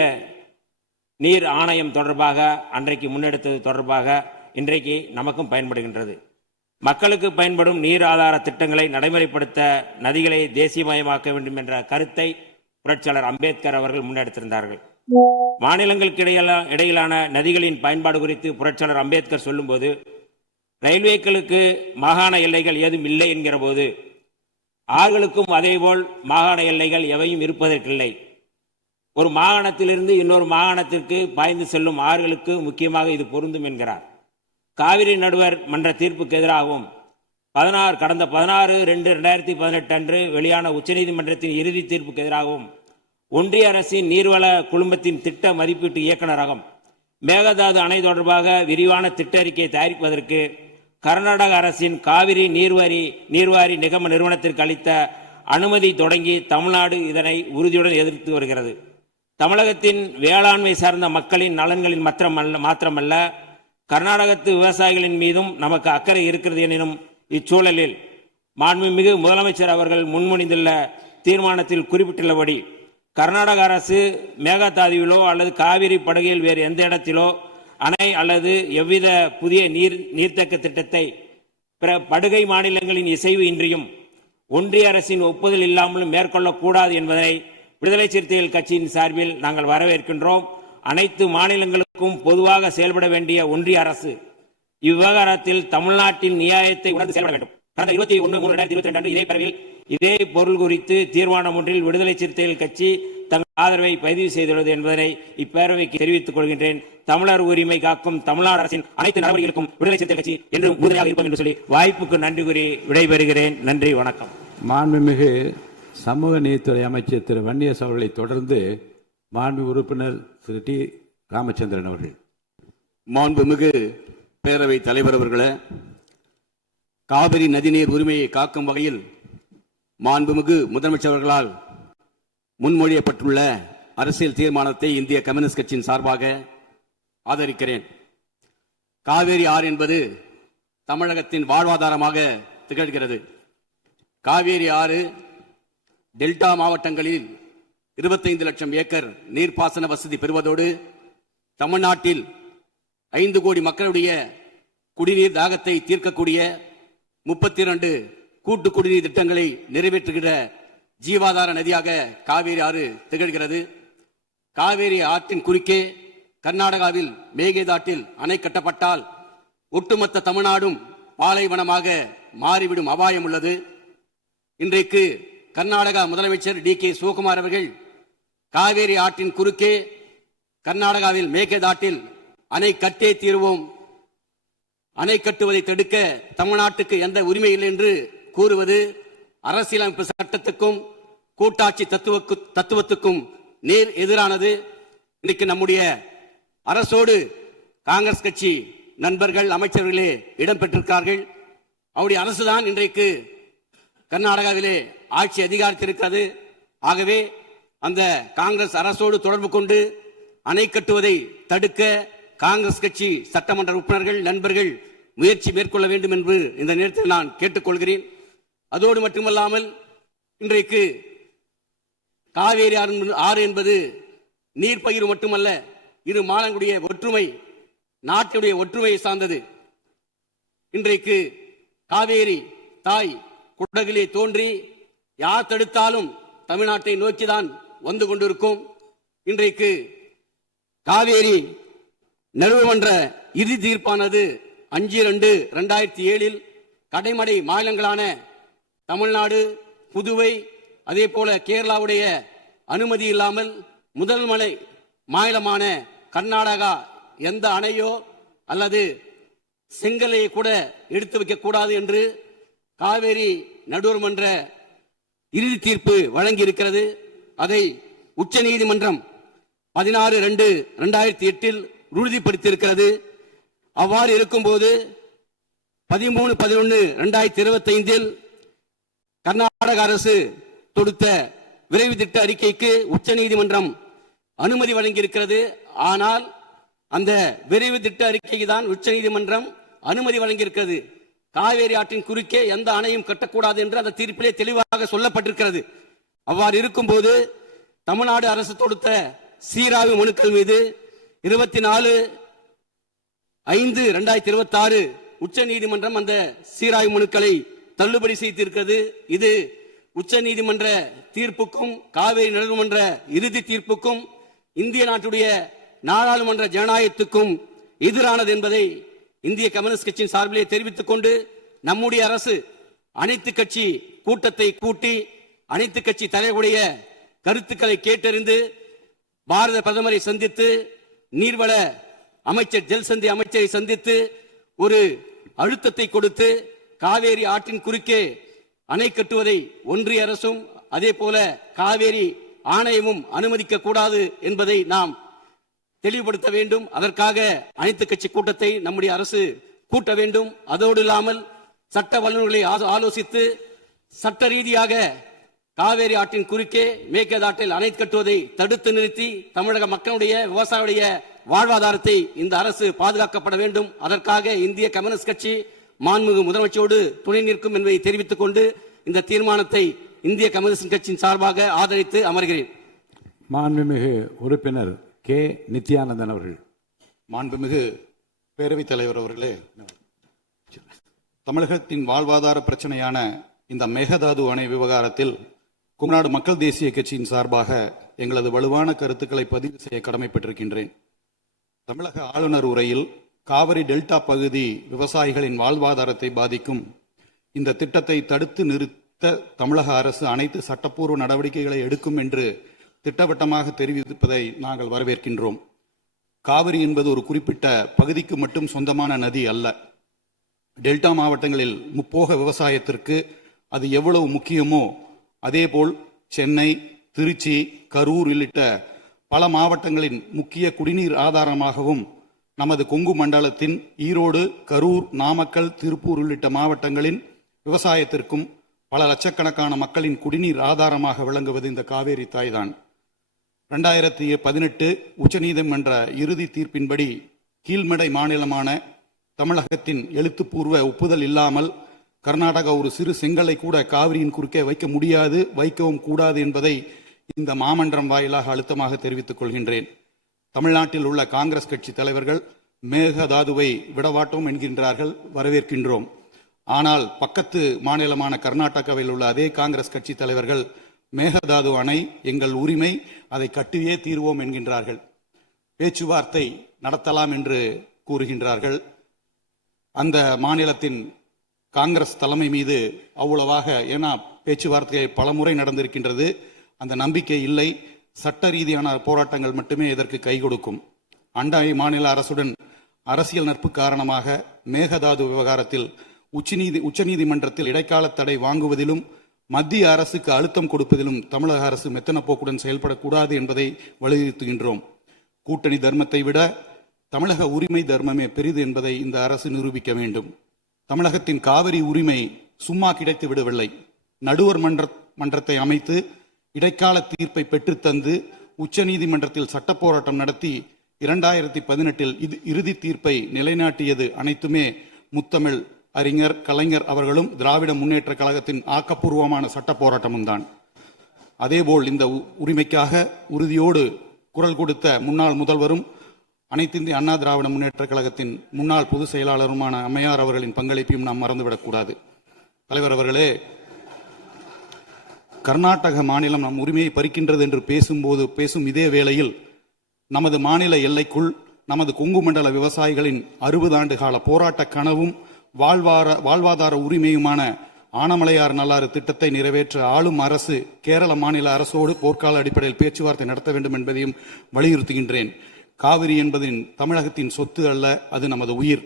நீர் ஆணையம் தொடர்பாக அன்றைக்கு முன்னெடுத்தது தொடர்பாக இன்றைக்கு நமக்கும் பயன்படுகின்றது. மக்களுக்கு பயன்படும் நீர் ஆதார திட்டங்களை நடைமுறைப்படுத்த நதிகளை தேசியமயமாக்க வேண்டும் என்ற கருத்தை புரட்சியாளர் அம்பேத்கர் அவர்கள் முன்னெடுத்திருந்தார்கள். மாநிலங்களுக்கு இடையிலான நதிகளின் பயன்பாடு குறித்து புரட்சியாளர் அம்பேத்கர் சொல்லும்போது, ரயில்வேக்களுக்கு மாகாண எல்லைகள் ஏதும் இல்லை என்கிற போது, ஆறுகளுக்கும் அதேபோல் மாகாண எல்லைகள் எவையும் இருப்பதற்கில்லை. ஒரு மாகாணத்திலிருந்து இன்னொரு மாகாணத்திற்கு பாய்ந்து செல்லும் ஆறுகளுக்கு முக்கியமாக இது பொருந்தும் என்கிறார். காவிரி நடுவர் மன்ற தீர்ப்புக்கு எதிராகவும் கடந்த 16/2/2018 அன்று வெளியான உச்சநீதிமன்றத்தின் இறுதி தீர்ப்புக்கு எதிராகவும் ஒன்றிய அரசின் நீர்வள குழுமத்தின் திட்ட மதிப்பீட்டு இயக்குநரகம் மேகதாது அணை தொடர்பாக விரிவான திட்ட அறிக்கையை தயாரிப்பதற்கு கர்நாடக அரசின் காவிரி நீர்வாரி நிகம நிறுவனத்திற்கு அளித்த அனுமதி தொடங்கி தமிழ்நாடு இதனை உறுதியுடன் எதிர்த்து வருகிறது. தமிழகத்தின் வேளாண்மை சார்ந்த மக்களின் நலன்களின் மாத்திரமல்ல, கர்நாடகத்து விவசாயிகளின் மீதும் நமக்கு அக்கறை இருக்கிறது எனினும் இச்சூழலில் மாண்புமிகு முதலமைச்சர் அவர்கள் முன்மொழிந்துள்ள தீர்மானத்தில் குறிப்பிட்டுள்ளபடி கர்நாடக அரசு மேகதாதுவிலோ அல்லது காவிரி படுகையில் வேறு எந்த இடத்திலோ அணை அல்லது எவ்வித புதிய நீர்த்தேக்க திட்டத்தை பிற படுகை மாநிலங்களின் இசைவு இன்றியும் ஒன்றிய அரசின் ஒப்புதல் இல்லாமலும் மேற்கொள்ளக்கூடாது என்பதை விடுதலை சிறுத்தைகள் கட்சியின் சார்பில் நாங்கள் வரவேற்கின்றோம். அனைத்து மாநிலங்களுக்கும் பொதுவாக செயல்பட வேண்டிய ஒன்றிய அரசு இவ்விவகாரத்தில் தமிழ்நாட்டின் நியாயத்தை உணர்ந்து செயல்பட வேண்டும். கடந்த 21/3/2022 அன்று இதே பரவில் இதே பொருள் குறித்து தீர்மானம் ஒன்றில் விடுதலை சிறுத்தைகள் கட்சி தங்கள் ஆதரவை பதிவு செய்துள்ளது என்பதனை இப்பேரவைக்கு தெரிவித்துக் கொள்கின்றேன். தமிழர் உரிமை காக்கும் தமிழ்நாடு அரசின் அனைத்து நடவடிக்கைகளுக்கும் விடுதலை சிறுத்தைகள் கட்சி என்று உறுதியாக இருப்போம் என்று சொல்லி வாய்ப்புக்கு நன்றி கூறி விடைபெறுகிறேன். நன்றி, வணக்கம். மாண்புமிகு சமூக நீதித்துறை அமைச்சர் திரு வன்னியரசு அவர்களை தொடர்ந்து மாண்பு உறுப்பினர் திரு டி ராமச்சந்திரன் அவர்கள். மாண்புமிகு பேரவை தலைவர் அவர்களே, காவிரி நதிநீர் உரிமையை காக்கும் வகையில் மாண்புமிகு முதலமைச்சர் அவர்களால் முன்மொழியப்பட்டுள்ள அரசியல் தீர்மானத்தை இந்திய கம்யூனிஸ்ட் கட்சியின் சார்பாக ஆதரிக்கிறேன். காவிரி ஆறு என்பது தமிழகத்தின் வாழ்வாதாரமாக திகழ்கிறது. காவிரி ஆறு டெல்டா மாவட்டங்களில் 25 லட்சம் ஏக்கர் நீர்ப்பாசன வசதி பெறுவதோடு தமிழ்நாட்டில் 5 கோடி மக்களுடைய குடிநீர் தாகத்தை தீர்க்கக்கூடிய 32 கூட்டு குடிநீர் திட்டங்களை நிறைவேற்றுகிற ஜீவாதார நதியாக காவிரி ஆறு திகழ்கிறது. காவிரி ஆற்றின் குறுக்கே கர்நாடகாவில் மேகதாட்டில் அணை கட்டப்பட்டால் ஒட்டுமொத்த தமிழ்நாடும் பாலைவனமாக மாறிவிடும் அபாயம் உள்ளது. இன்றைக்கு கர்நாடகா முதலமைச்சர் டி.கே. சிவகுமார் அவர்கள் காவேரி ஆற்றின் குறுக்கே கர்நாடகாவில் மேகதாட்டில் அணை கட்டே தீர்வோம், அணை கட்டுவதை தடுக்க தமிழ்நாட்டுக்கு எந்த உரிமை இல்லை என்று கூறுவது அரசியலமைப்பு சட்டத்துக்கும் கூட்டாட்சி தத்துவத்துக்கும் நேர் எதிரானது. இன்றைக்கு நம்முடைய அரசோடு காங்கிரஸ் கட்சி நண்பர்கள் அமைச்சர்களே இடம்பெற்றிருக்கிறார்கள். அவருடைய அரசுதான் இன்றைக்கு கர்நாடகாவிலே ஆட்சி அதிகாரத்திருக்கிறது. ஆகவே அந்த காங்கிரஸ் அரசோடு தொடர்பு கொண்டு அணை கட்டுவதை தடுக்க காங்கிரஸ் கட்சி சட்டமன்ற உறுப்பினர்கள் நண்பர்கள் முயற்சி மேற்கொள்ள வேண்டும் என்று இந்த நேரத்தில் நான் கேட்டுக்கொள்கிறேன். அதோடு மட்டுமல்லாமல் இன்றைக்கு காவேரி ஆறு என்பது நீர் பகிர்வு மட்டுமல்ல, இரு மாநிலங்களுடைய ஒற்றுமை, நாட்டுடைய ஒற்றுமையை சார்ந்தது. இன்றைக்கு காவேரி தாய் குடகிலே தோன்றி யார் தடுத்தாலும் தமிழ்நாட்டை நோக்கிதான் வந்து கொண்டிருக்கும். இன்றைக்கு காவேரி நடுவர்மன்ற இறுதி தீர்ப்பானது 5/2/2007 கடைமடை மாநிலங்களான தமிழ்நாடு, புதுவை, அதே போல கேரளாவுடைய அனுமதி இல்லாமல் முதல் மலை மாநிலமான கர்நாடகா எந்த அணையோ அல்லது செங்கலையை கூட எடுத்து வைக்க கூடாது என்று காவேரி நடுவர்மன்ற இறுதி தீர்ப்பு வழங்கி இருக்கிறது. அதை உச்ச நீதிமன்றம் 16/2/2008 உறுதிப்படுத்தியிருக்கிறது. அவ்வாறு இருக்கும்போது 13/11/2025 கர்நாடக அரசு தொடுத்த விரைவு திட்ட அறிக்கைக்கு உச்ச நீதிமன்றம் அனுமதி வழங்கியிருக்கிறது. ஆனால் அந்த விரைவு திட்ட அறிக்கைக்கு தான் உச்ச நீதிமன்றம் அனுமதி வழங்கியிருக்கிறது. காவேரி ஆற்றின் குறுக்கே எந்த அணையும் கட்டக்கூடாது என்று அந்த தீர்ப்பிலே தெளிவாக சொல்லப்பட்டிருக்கிறது. அவ்வாறு இருக்கும்போது தமிழ்நாடு அரசு தொடுத்த சீராய்வு மனுக்கள் மீது 24/5/2026 உச்ச நீதிமன்றம் அந்த சீராய்வு மனுக்களை தள்ளுபடி செய்திருக்கிறது. இது உச்ச நீதிமன்ற தீர்ப்புக்கும் காவேரி நடுவர்மன்ற இறுதி தீர்ப்புக்கும் இந்திய நாட்டுடைய நாடாளுமன்ற ஜனநாயகத்துக்கும் எதிரானது என்பதை இந்திய கம்யூனிஸ்ட் கட்சியின் சார்பிலே தெரிவித்துக் கொண்டு நம்முடைய அரசு அனைத்து கட்சி கூட்டத்தை கூட்டி அனைத்து கட்சி தலைவருடைய கருத்துக்களை கேட்டறிந்து பாரத பிரதமரை சந்தித்து நீர்வள அமைச்சர் ஜல்சந்தி அமைச்சரை சந்தித்து ஒரு அழுத்தத்தை கொடுத்து காவேரி ஆற்றின் குறுக்கே அணை கட்டுவதை ஒன்றிய அரசும் அதே போல காவேரி ஆணையமும் அனுமதிக்க கூடாது என்பதை நாம் தெளிவுபடுத்த வேண்டும். அதற்காக அனைத்து கட்சி கூட்டத்தை நம்முடைய அரசு கூட்ட வேண்டும். அதோடு இல்லாமல் சட்ட வல்லுநர்களை ஆலோசித்து சட்ட ரீதியாக காவேரி ஆற்றின் குறுக்கே மேகதாட்டில் அணை கட்டுவதை தடுத்து நிறுத்தி தமிழக மக்களுடைய விவசாயிகளுடைய வாழ்வாதாரத்தை இந்த அரசு பாதுகாக்கப்பட வேண்டும். அதற்காக இந்திய கம்யூனிஸ்ட் கட்சி மாண்புமிகு முதலமைச்சரோடு துணை நிற்கும் என்பதை தெரிவித்துக் கொண்டு இந்த தீர்மானத்தை இந்திய கம்யூனிஸ்ட் கட்சியின் சார்பாக ஆதரித்து அமர்கிறேன். மாண்புமிகு உறுப்பினர் கே. நித்யானந்தன் அவர்கள். மாண்புமிகு பேரவைத் தலைவர் அவர்களே, தமிழகத்தின் வாழ்வாதார பிரச்சனையான இந்த மேகதாது அணை விவகாரத்தில் குமநாடு மக்கள் தேசிய கட்சியின் சார்பாக எங்களது வலுவான கருத்துக்களை பதிவு செய்ய கடமைப்பட்டிருக்கின்றேன். தமிழக ஆளுநர் உரையில் காவிரி டெல்டா பகுதி விவசாயிகளின் வாழ்வாதாரத்தை பாதிக்கும் இந்த திட்டத்தை தடுத்து நிறுத்த தமிழக அரசு அனைத்து சட்டப்பூர்வ நடவடிக்கைகளை எடுக்கும் என்று திட்டவட்டமாக தெரிவிப்பதை நாங்கள் வரவேற்கின்றோம். காவிரி என்பது ஒரு குறிப்பிட்ட பகுதிக்கு மட்டும் சொந்தமான நதி அல்ல. டெல்டா மாவட்டங்களில் முப்போக விவசாயத்திற்கு அது எவ்வளவு முக்கியமோ அதேபோல் சென்னை, திருச்சி, கரூர் உள்ளிட்ட பல மாவட்டங்களின் முக்கிய குடிநீர் ஆதாரமாகவும் நமது கொங்கு மண்டலத்தின் ஈரோடு, கரூர், நாமக்கல், திருப்பூர் உள்ளிட்ட மாவட்டங்களின் விவசாயத்திற்கும் பல லட்சக்கணக்கான மக்களின் குடிநீர் ஆதாரமாக விளங்குவது இந்த காவேரி தாய்தான். 2018 உச்சநீதிமன்ற இறுதி தீர்ப்பின்படி கீழ்மடை மாநிலமான தமிழகத்தின் எழுத்துப்பூர்வ ஒப்புதல் இல்லாமல் கர்நாடகா ஒரு சிறு செங்கலை கூட காவிரியின் குறுக்கே வைக்க முடியாது, வைக்கவும் கூடாது என்பதை இந்த மாமன்றம் வாயிலாக அழுத்தமாக தெரிவித்துக் கொள்கின்றேன். தமிழ்நாட்டில் உள்ள காங்கிரஸ் கட்சி தலைவர்கள் மேகதாதுவை விடவாட்டோம் என்கின்றார்கள், வரவேற்கின்றோம். ஆனால் பக்கத்து மாநிலமான கர்நாடகாவில் உள்ள அதே காங்கிரஸ் கட்சி தலைவர்கள் மேகதாது அணை எங்கள் உரிமை, அதை கட்டியே தீர்வோம் என்கின்றார்கள். பேச்சுவார்த்தை நடத்தலாம் என்று கூறுகின்றார்கள். அந்த மாநிலத்தின் காங்கிரஸ் தலைமை மீது அவ்வளவாக, ஏன்னா பேச்சுவார்த்தை பலமுறை நடந்திருக்கின்றது, அந்த நம்பிக்கை இல்லை. சட்ட ரீதியான போராட்டங்கள் மட்டுமே இதற்கு கை கொடுக்கும். அண்டை மாநில அரசுடன் அரசியல் நட்பு காரணமாக மேகதாது விவகாரத்தில் உச்சநீதிமன்றத்தில் இடைக்கால தடை வாங்குவதிலும் மத்திய அரசுக்கு அழுத்தம் கொடுப்பதிலும் தமிழக அரசு மெத்தன போக்குடன் செயல்படக்கூடாது என்பதை வலியுறுத்துகின்றோம். கூட்டணி தர்மத்தை விட தமிழக உரிமை தர்மமே பெரிது என்பதை இந்த அரசு நிரூபிக்க வேண்டும். தமிழகத்தின் காவிரி உரிமை சும்மா கிடைத்து விடவில்லை. நடுவர் மன்றத்தை அமைத்து இடைக்கால தீர்ப்பை பெற்றுத்தந்து உச்சநீதிமன்றத்தில் சட்ட போராட்டம் நடத்தி 2018 இறுதி தீர்ப்பை நிலைநாட்டியது அனைத்துமே முத்தமிழ் அறிஞர் கலைஞர் அவர்களும் திராவிட முன்னேற்ற கழகத்தின் ஆக்கப்பூர்வமான சட்ட போராட்டமும் தான். அதேபோல் இந்த உரிமைக்காக உறுதியோடு குரல் கொடுத்த முன்னாள் முதல்வரும் அனைத்து இந்திய அண்ணா திராவிட முன்னேற்ற கழகத்தின் முன்னாள் பொதுச் செயலாளருமான அம்மையார் அவர்களின் பங்களிப்பையும் நாம் மறந்துவிடக்கூடாது. தலைவர் அவர்களே, கர்நாடக மாநிலம் நம் உரிமையை பறிக்கின்றது என்று பேசும் இதே வேளையில் நமது மாநில எல்லைக்குள் நமது கொங்கு மண்டல விவசாயிகளின் 60 ஆண்டு கால போராட்ட கனவும் வாழ்வாதார உரிமையுமான ஆனமலையார் நல்லாறு திட்டத்தை நிறைவேற்ற ஆளும் அரசு கேரள மாநில அரசோடு போர்க்கால அடிப்படையில் பேச்சுவார்த்தை நடத்த வேண்டும் என்பதையும் வலியுறுத்துகின்றேன். காவிரி என்பதின் தமிழகத்தின் சொத்து அல்ல, அது நமது உயிர்.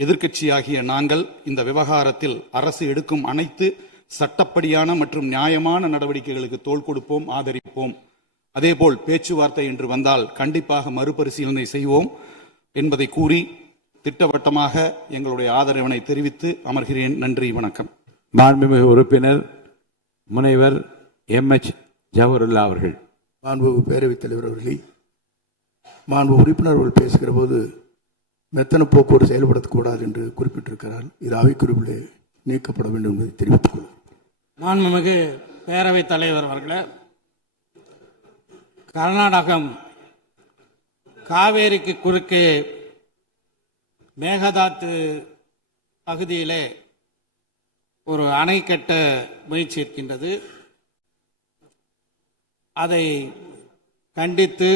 எதிர்க்கட்சியாகிய நாங்கள் இந்த விவகாரத்தில் அரசு எடுக்கும் அனைத்து சட்டப்படியான மற்றும் நியாயமான நடவடிக்கைகளுக்கு தோள் கொடுப்போம், ஆதரிப்போம். அதேபோல் பேச்சுவார்த்தை என்று வந்தால் கண்டிப்பாக மறுபரிசீலனை செய்வோம் என்பதை கூறி திட்டவட்டமாக எங்களுடைய ஆதரவினை தெரிவித்து அமர்கிறேன். நன்றி, வணக்கம். மாண்புமிகு உறுப்பினர் முனைவர் MH ஜவஹருல்லா அவர்கள். மாண்புமிகு பேரவைத் தலைவர் அவர்களே, மாண்பு உறுப்பினர்கள் பேசுகிற போது மெத்தன போக்கோடு செயல்படக்கூடாது என்று குறிப்பிட்டிருக்கிறார். இது அவை குறிப்பிலே நீக்கப்பட வேண்டும் என்பதை தெரிவித்துக் கொள்ளும். மாண்புமிகு பேரவைத் தலைவர் அவர்களே, கர்நாடகம் காவேரிக்கு குறுக்கே மேகதாத்து பகுதியிலே ஒரு அணை கட்ட முயற்சி இருக்கின்றது. அதை கண்டித்து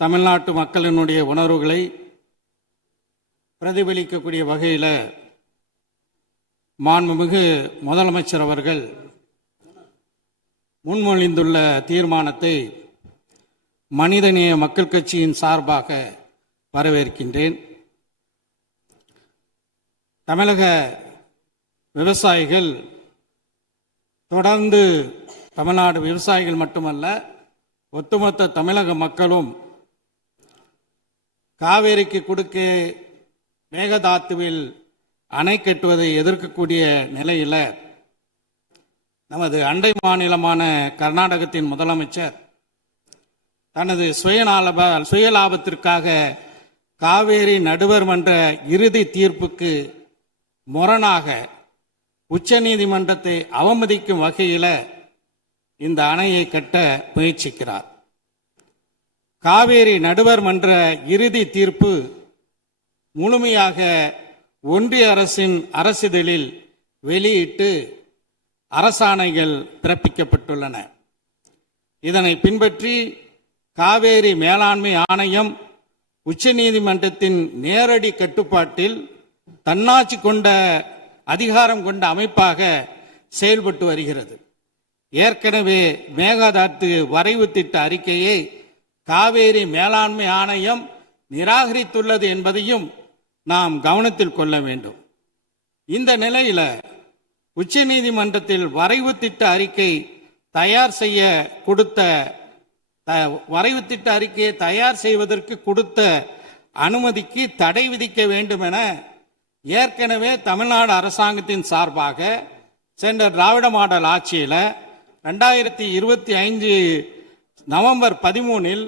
தமிழ்நாட்டு மக்களினுடைய உணர்வுகளை பிரதிபலிக்கக்கூடிய வகையில் மாண்புமிகு முதலமைச்சர் அவர்கள் முன்மொழிந்துள்ள தீர்மானத்தை மனிதநேய மக்கள் கட்சியின் சார்பாக வரவேற்கின்றேன். தமிழக விவசாயிகள் தொடர்ந்து, தமிழ்நாடு விவசாயிகள் மட்டுமல்ல, ஒட்டுமொத்த தமிழக மக்களும் காவேரிக்கு குறுக்கே மேகதாத்துவில் அணை கட்டுவதை எதிர்க்கக்கூடிய நிலையில் நமது அண்டை மாநிலமான கர்நாடகத்தின் முதலமைச்சர் தனது சுயலாபத்திற்காக காவேரி நடுவர் மன்ற இறுதி தீர்ப்புக்கு முரணாக உச்சநீதிமன்றத்தை அவமதிக்கும் வகையில் இந்த அணையை கட்ட முயற்சிக்கிறார். காவேரி நடுவர் மன்ற இறுதி தீர்ப்பு முழுமையாக ஒன்றிய அரசின் அரசிதழில் வெளியிட்டு அரசாணைகள் பிறப்பிக்கப்பட்டுள்ளன. இதனை பின்பற்றி காவேரி மேலாண்மை ஆணையம் உச்சநீதிமன்றத்தின் நேரடி கட்டுப்பாட்டில் தன்னாட்சி கொண்ட அதிகாரம் கொண்ட அமைப்பாக செயல்பட்டு வருகிறது. ஏற்கனவே மேகதாத்து வரைவு திட்ட அறிக்கையை காவேரி மேலாண்மை ஆணையம் நிராகரித்துள்ளது என்பதையும் நாம் கவனத்தில் கொள்ள வேண்டும். இந்த நிலையில உச்சநீதிமன்றத்தில் வரைவு திட்ட அறிக்கை தயார் செய்ய கொடுத்த வரைவு திட்ட அறிக்கையை தயார் செய்வதற்கு கொடுத்த அனுமதிக்கு தடை விதிக்க வேண்டும் என ஏற்கனவே தமிழ்நாடு அரசாங்கத்தின் சார்பாக சென்ற திராவிட மாடல் ஆட்சியில் 2025 நவம்பர் 13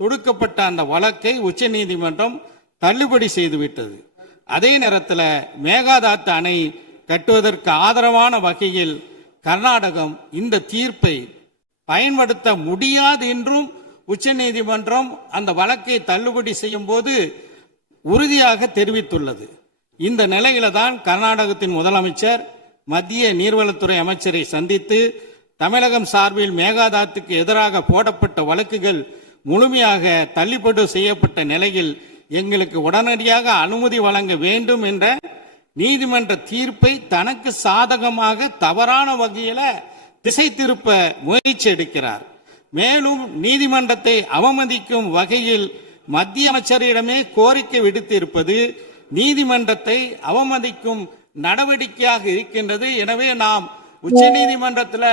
தொடுக்கப்பட்ட அந்த வழக்கை உச்சநீதிமன்றம் தள்ளுபடி செய்துவிட்டது. அதே நேரத்தில் மேகதாத்து அணை கட்டுவதற்கு ஆதரவான வகையில் கர்நாடகம் இந்த தீர்ப்பை பயன்படுத்த முடியாது என்றும் உச்சநீதிமன்றம் அந்த வழக்கை தள்ளுபடி செய்யும் போது உறுதியாக தெரிவித்துள்ளது. இந்த நிலையில தான் கர்நாடகத்தின் முதலமைச்சர் மத்திய நீர்வளத்துறை அமைச்சரை சந்தித்து தமிழகம் சார்பில் மேகதாத்துக்கு எதிராக போடப்பட்ட வழக்குகள் முழுமையாக தள்ளுபடி செய்யப்பட்ட நிலையில் எங்களுக்கு உடனடியாக அனுமதி வழங்க வேண்டும் என்ற நீதிமன்ற தீர்ப்பை தனக்கு சாதகமாக தவறான வகையில திசை திருப்ப முயற்சி எடுக்கிறார். மேலும் நீதிமன்றத்தை அவமதிக்கும் வகையில் மத்திய அமைச்சரிடமே கோரிக்கை விடுத்திருப்பது நீதிமன்றத்தை அவமதிக்கும் நடவடிக்கையாக இருக்கின்றது. எனவே நாம் உச்ச நீதிமன்றத்தில்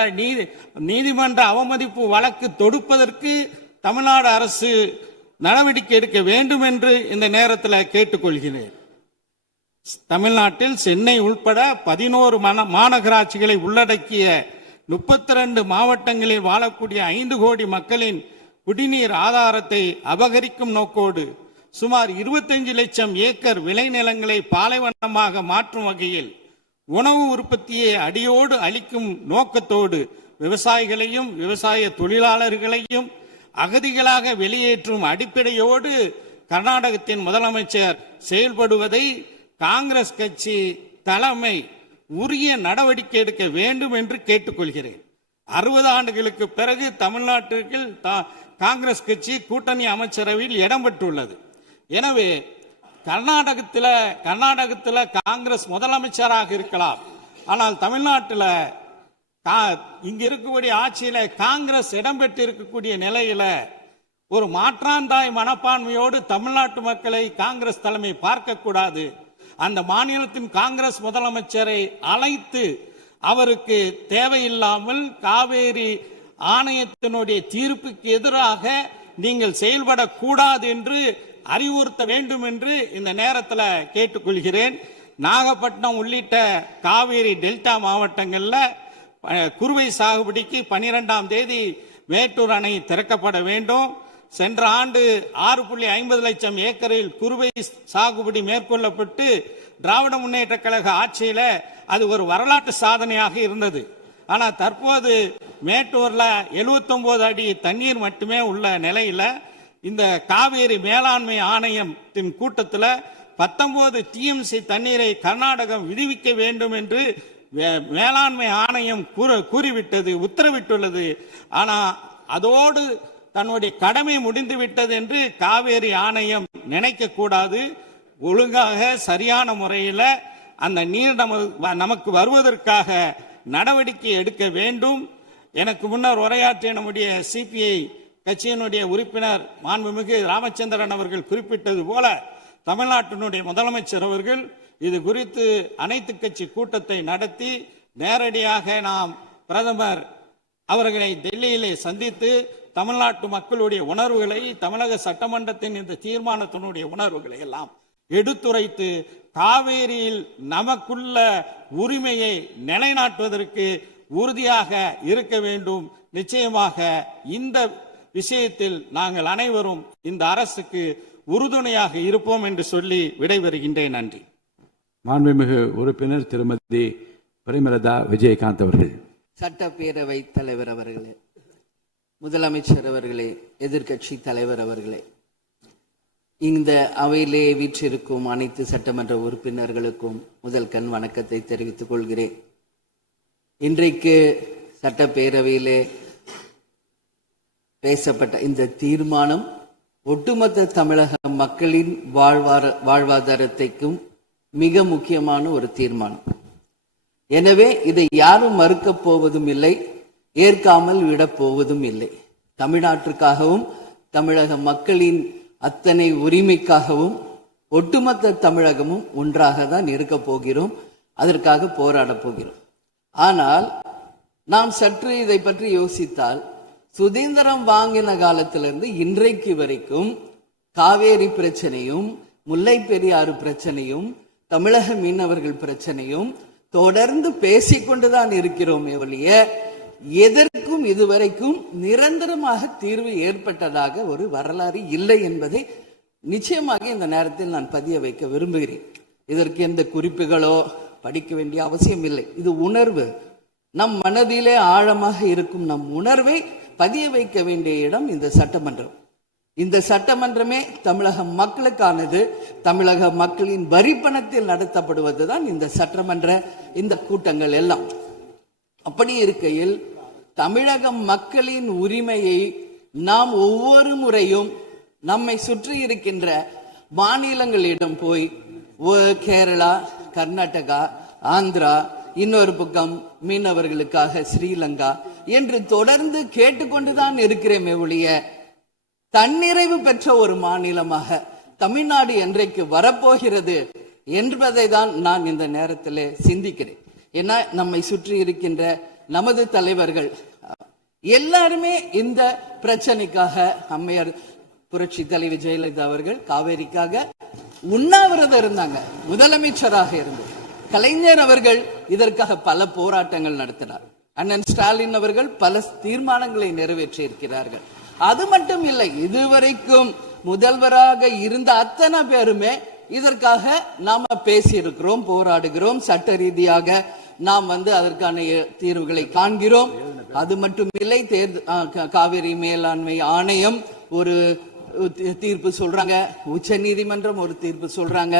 நீதிமன்ற அவமதிப்பு வழக்கு தொடுப்பதற்கு தமிழ்நாடு அரசு நடவடிக்கை எடுக்க வேண்டும் என்று இந்த நேரத்தில் கேட்டுக்கொள்கிறேன். தமிழ்நாட்டில் சென்னை உள்பட 11 மாநகராட்சிகளை உள்ளடக்கிய 32 மாவட்டங்களில் வாழக்கூடிய 5 கோடி மக்களின் குடிநீர் ஆதாரத்தை அபகரிக்கும் நோக்கோடு சுமார் 25 லட்சம் ஏக்கர் விளைநிலங்களை பாலைவனமாக மாற்றும் வகையில் உணவு உற்பத்தியை அடியோடு அளிக்கும் நோக்கத்தோடு விவசாயிகளையும் விவசாய தொழிலாளர்களையும் அகதிகளாக வெளியேற்றும் அடிப்படையோடு கர்நாடகத்தின் முதலமைச்சர் செயல்படுவதை காங்கிரஸ் கட்சி தலைமை உரிய நடவடிக்கை எடுக்க வேண்டும் என்று கேட்டுக்கொள்கிறேன். 60 ஆண்டுகளுக்கு பிறகு தமிழ்நாட்டிற்கு காங்கிரஸ் கட்சி கூட்டணி அமைச்சரவையில் இடம்பெற்றுள்ளது. எனவே கர்நாடகத்தில் காங்கிரஸ் முதலமைச்சராக இருக்கலாம், ஆனால் தமிழ்நாட்டில் இங்க இருக்கக்கூடிய ஆட்சியில காங்கிரஸ் இடம்பெற்று இருக்கக்கூடிய நிலையில ஒரு மாற்றாந்தாய் மனப்பான்மையோடு தமிழ்நாட்டு மக்களை காங்கிரஸ் தலைமை பார்க்க கூடாது. அந்த மாநிலத்தின் காங்கிரஸ் முதலமைச்சரை அழைத்து அவருக்கு தேவையில்லாமல் காவேரி ஆணையத்தினுடைய தீர்ப்புக்கு எதிராக நீங்கள் செயல்படக்கூடாது என்று அறிவுறுத்த வேண்டும் என்று இந்த நேரத்தில் கேட்டுக்கொள்கிறேன். நாகப்பட்டினம் உள்ளிட்ட காவேரி டெல்டா மாவட்டங்கள்ல குறுவை சாகுபடிக்கு 12ஆம் தேதி மேட்டூர் அணை திறக்கப்பட வேண்டும். சென்ற ஆண்டு 6.50 லட்சம் ஏக்கரில் குறுவை சாகுபடி மேற்கொள்ளப்பட்டு திராவிட முன்னேற்ற கழக ஆட்சியில அது ஒரு வரலாற்று சாதனையாக இருந்தது. ஆனா தற்போது மேட்டூர்ல 79 அடி தண்ணீர் மட்டுமே உள்ள நிலையில இந்த காவேரி மேலாண்மை ஆணையத்தின் கூட்டத்தில் 19 டிஎம்சி தண்ணீரை கர்நாடகம் விடுவிக்க வேண்டும் என்று மேலாண்மை ஆணையம் கூறிவிட்டது, உத்தரவிட்டுள்ளது. ஆனா அதோடு தன்னுடைய கடமை முடிந்து விட்டது என்று காவேரி ஆணையம் நினைக்க கூடாது. ஒழுங்காக சரியான முறையில் அந்த நீர் நமக்கு வருவதற்காக நடவடிக்கை எடுக்க வேண்டும். எனக்கு முன்னர் உரையாற்றிய நம்முடைய சிபிஐ கட்சியினுடைய உறுப்பினர் மாண்புமிகு ராமச்சந்திரன் அவர்கள் குறிப்பிட்டது போல தமிழ்நாட்டினுடைய முதலமைச்சர் அவர்கள் இது குறித்து அனைத்து கட்சி கூட்டத்தை நடத்தி நேரடியாக நாம் பிரதமர் அவர்களை டெல்லியிலே சந்தித்து தமிழ்நாட்டு மக்களுடைய உணர்வுகளை, தமிழக சட்டமன்றத்தின் இந்த தீர்மானத்தினுடைய உணர்வுகளை எல்லாம் எடுத்துரைத்து காவேரியில் நமக்குள்ள உரிமையை நிலைநாட்டுவதற்கு உறுதியாக இருக்க வேண்டும். நிச்சயமாக இந்த விஷயத்தில் நாங்கள் அனைவரும் இந்த அரசுக்கு உறுதுணையாக இருப்போம் என்று சொல்லி விடைபெறுகின்றேன். நன்றி. மாண்புமிகு உறுப்பினர் திருமதி பிரேமலதா விஜயகாந்த் அவர்கள். சட்டப்பேரவை தலைவர் அவர்களே, முதலமைச்சர் அவர்களே, எதிர்கட்சி தலைவர் அவர்களே, இந்த அவையிலே வீற்றிருக்கும் அனைத்து சட்டமன்ற உறுப்பினர்களுக்கும் முதல் கண் வணக்கத்தை தெரிவித்துக் கொள்கிறேன். இன்றைக்கு சட்டப்பேரவையிலே பேசப்பட்ட இந்த தீர்மானம் ஒட்டுமொத்த தமிழக மக்களின் வாழ்வாதாரத்தைக்கும் மிக முக்கியமான ஒரு தீர்மானம். எனவே இதை யாரும் மறுக்கப் போவதும் இல்லை, ஏற்காமல் விடப் போவதும் இல்லை. தமிழ்நாட்டிற்காகவும் தமிழக மக்களின் அத்தனை உரிமைக்காகவும் ஒட்டுமொத்த தமிழகமும் ஒன்றாக தான் இருக்க போகிறோம், அதற்காக போராட போகிறோம். ஆனால் நாம் சற்று இதை பற்றி யோசித்தால், சுதந்திரம் வாங்கின காலத்திலிருந்து இன்றைக்கு வரைக்கும் காவேரி பிரச்சனையும் முல்லை பெரியாறு பிரச்சனையும் தமிழக மீனவர்கள் பிரச்சனையும் தொடர்ந்து பேசிக்கொண்டுதான் இருக்கிறோம். ஒழிய எதற்கும் இதுவரைக்கும் நிரந்தரமாக தீர்வு ஏற்பட்டதாக ஒரு வரலாறு இல்லை என்பதை நிச்சயமாக இந்த நேரத்தில் நான் பதிய வைக்க விரும்புகிறேன். இதற்கு எந்த குறிப்புகளோ படிக்க வேண்டிய அவசியம் இல்லை. இது உணர்வு, நம் மனதிலே ஆழமாக இருக்கும் நம் உணர்வை பதிய வைக்க வேண்டிய இடம் இந்த சட்டமன்றம். இந்த சட்டமன்றமே தமிழக மக்களுக்கானது. தமிழக மக்களின் வரிப்பணத்தில் நடத்தப்படுவதுதான் இந்த சட்டமன்ற இந்த கூட்டங்கள் எல்லாம். அப்படி இருக்கையில் தமிழக மக்களின் உரிமையை நாம் ஒவ்வொரு முறையும் நம்மை சுற்றி இருக்கின்ற மாநிலங்களிடம் போய் கேரளா, கர்நாடகா, ஆந்திரா, இன்னொரு பக்கம் மீனவர்களுக்காக ஸ்ரீலங்கா என்று தொடர்ந்து கேட்டுக்கொண்டுதான் இருக்கிறேன் ஒழிய தன்னிறைவு பெற்ற ஒரு மாநிலமாக தமிழ்நாடு என்றைக்கு வரப்போகிறது என்பதை தான் நான் இந்த நேரத்தில் சிந்திக்கிறேன். ஏன்னா நம்மை சுற்றி இருக்கின்ற நமது தலைவர்கள் எல்லாருமே இந்த பிரச்சனைக்காக, அம்மையார் புரட்சி தலைவி ஜெயலலிதா அவர்கள் காவேரிக்காக உண்ணாவிரதம் இருந்தாங்க, முதலமைச்சராக இருந்து. கலைஞர் அவர்கள் இதற்காக பல போராட்டங்கள் நடத்தினார். அண்ணன் ஸ்டாலின் அவர்கள் பல தீர்மானங்களை நிறைவேற்றி இருக்கிறார்கள். அது மட்டும் இல்லை, இதுவரைக்கும் முதல்வராக இருந்த அத்தனை பேருமே இதற்காக நாம பேசி இருக்கிறோம், போராடுகிறோம், சட்ட ரீதியாக நாம் அதற்கான தீர்வுகளை காண்கிறோம். அது மட்டும் இல்லை, காவிரி மேலாண்மை ஆணையம் ஒரு தீர்ப்பு சொல்றாங்க, உச்ச நீதிமன்றம் ஒரு தீர்ப்பு சொல்றாங்க.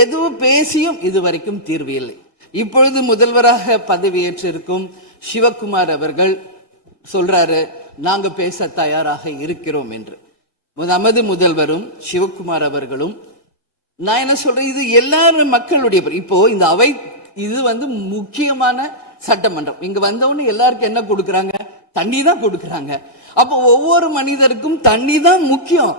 எதுவும் பேசியும் இதுவரைக்கும் தீர்வு இல்லை. இப்பொழுது முதல்வராக பதவியேற்றிருக்கும் சிவகுமார் அவர்கள் சொல்றாரு, நாங்க பேச தயாராக இருக்கிறோம் என்று. நமது முதல்வரும் சிவகுமார் அவர்களும், நான் என்ன சொல்றேன், இது எல்லாரும் மக்களுடைய, இப்போ இந்த அவை இது முக்கியமான சட்டமன்றம். இங்க வந்தவொன்னு எல்லாருக்கும் என்ன கொடுக்கறாங்க? தண்ணி தான் கொடுக்கறாங்க. அப்போ ஒவ்வொரு மனிதருக்கும் தண்ணி தான் முக்கியம்.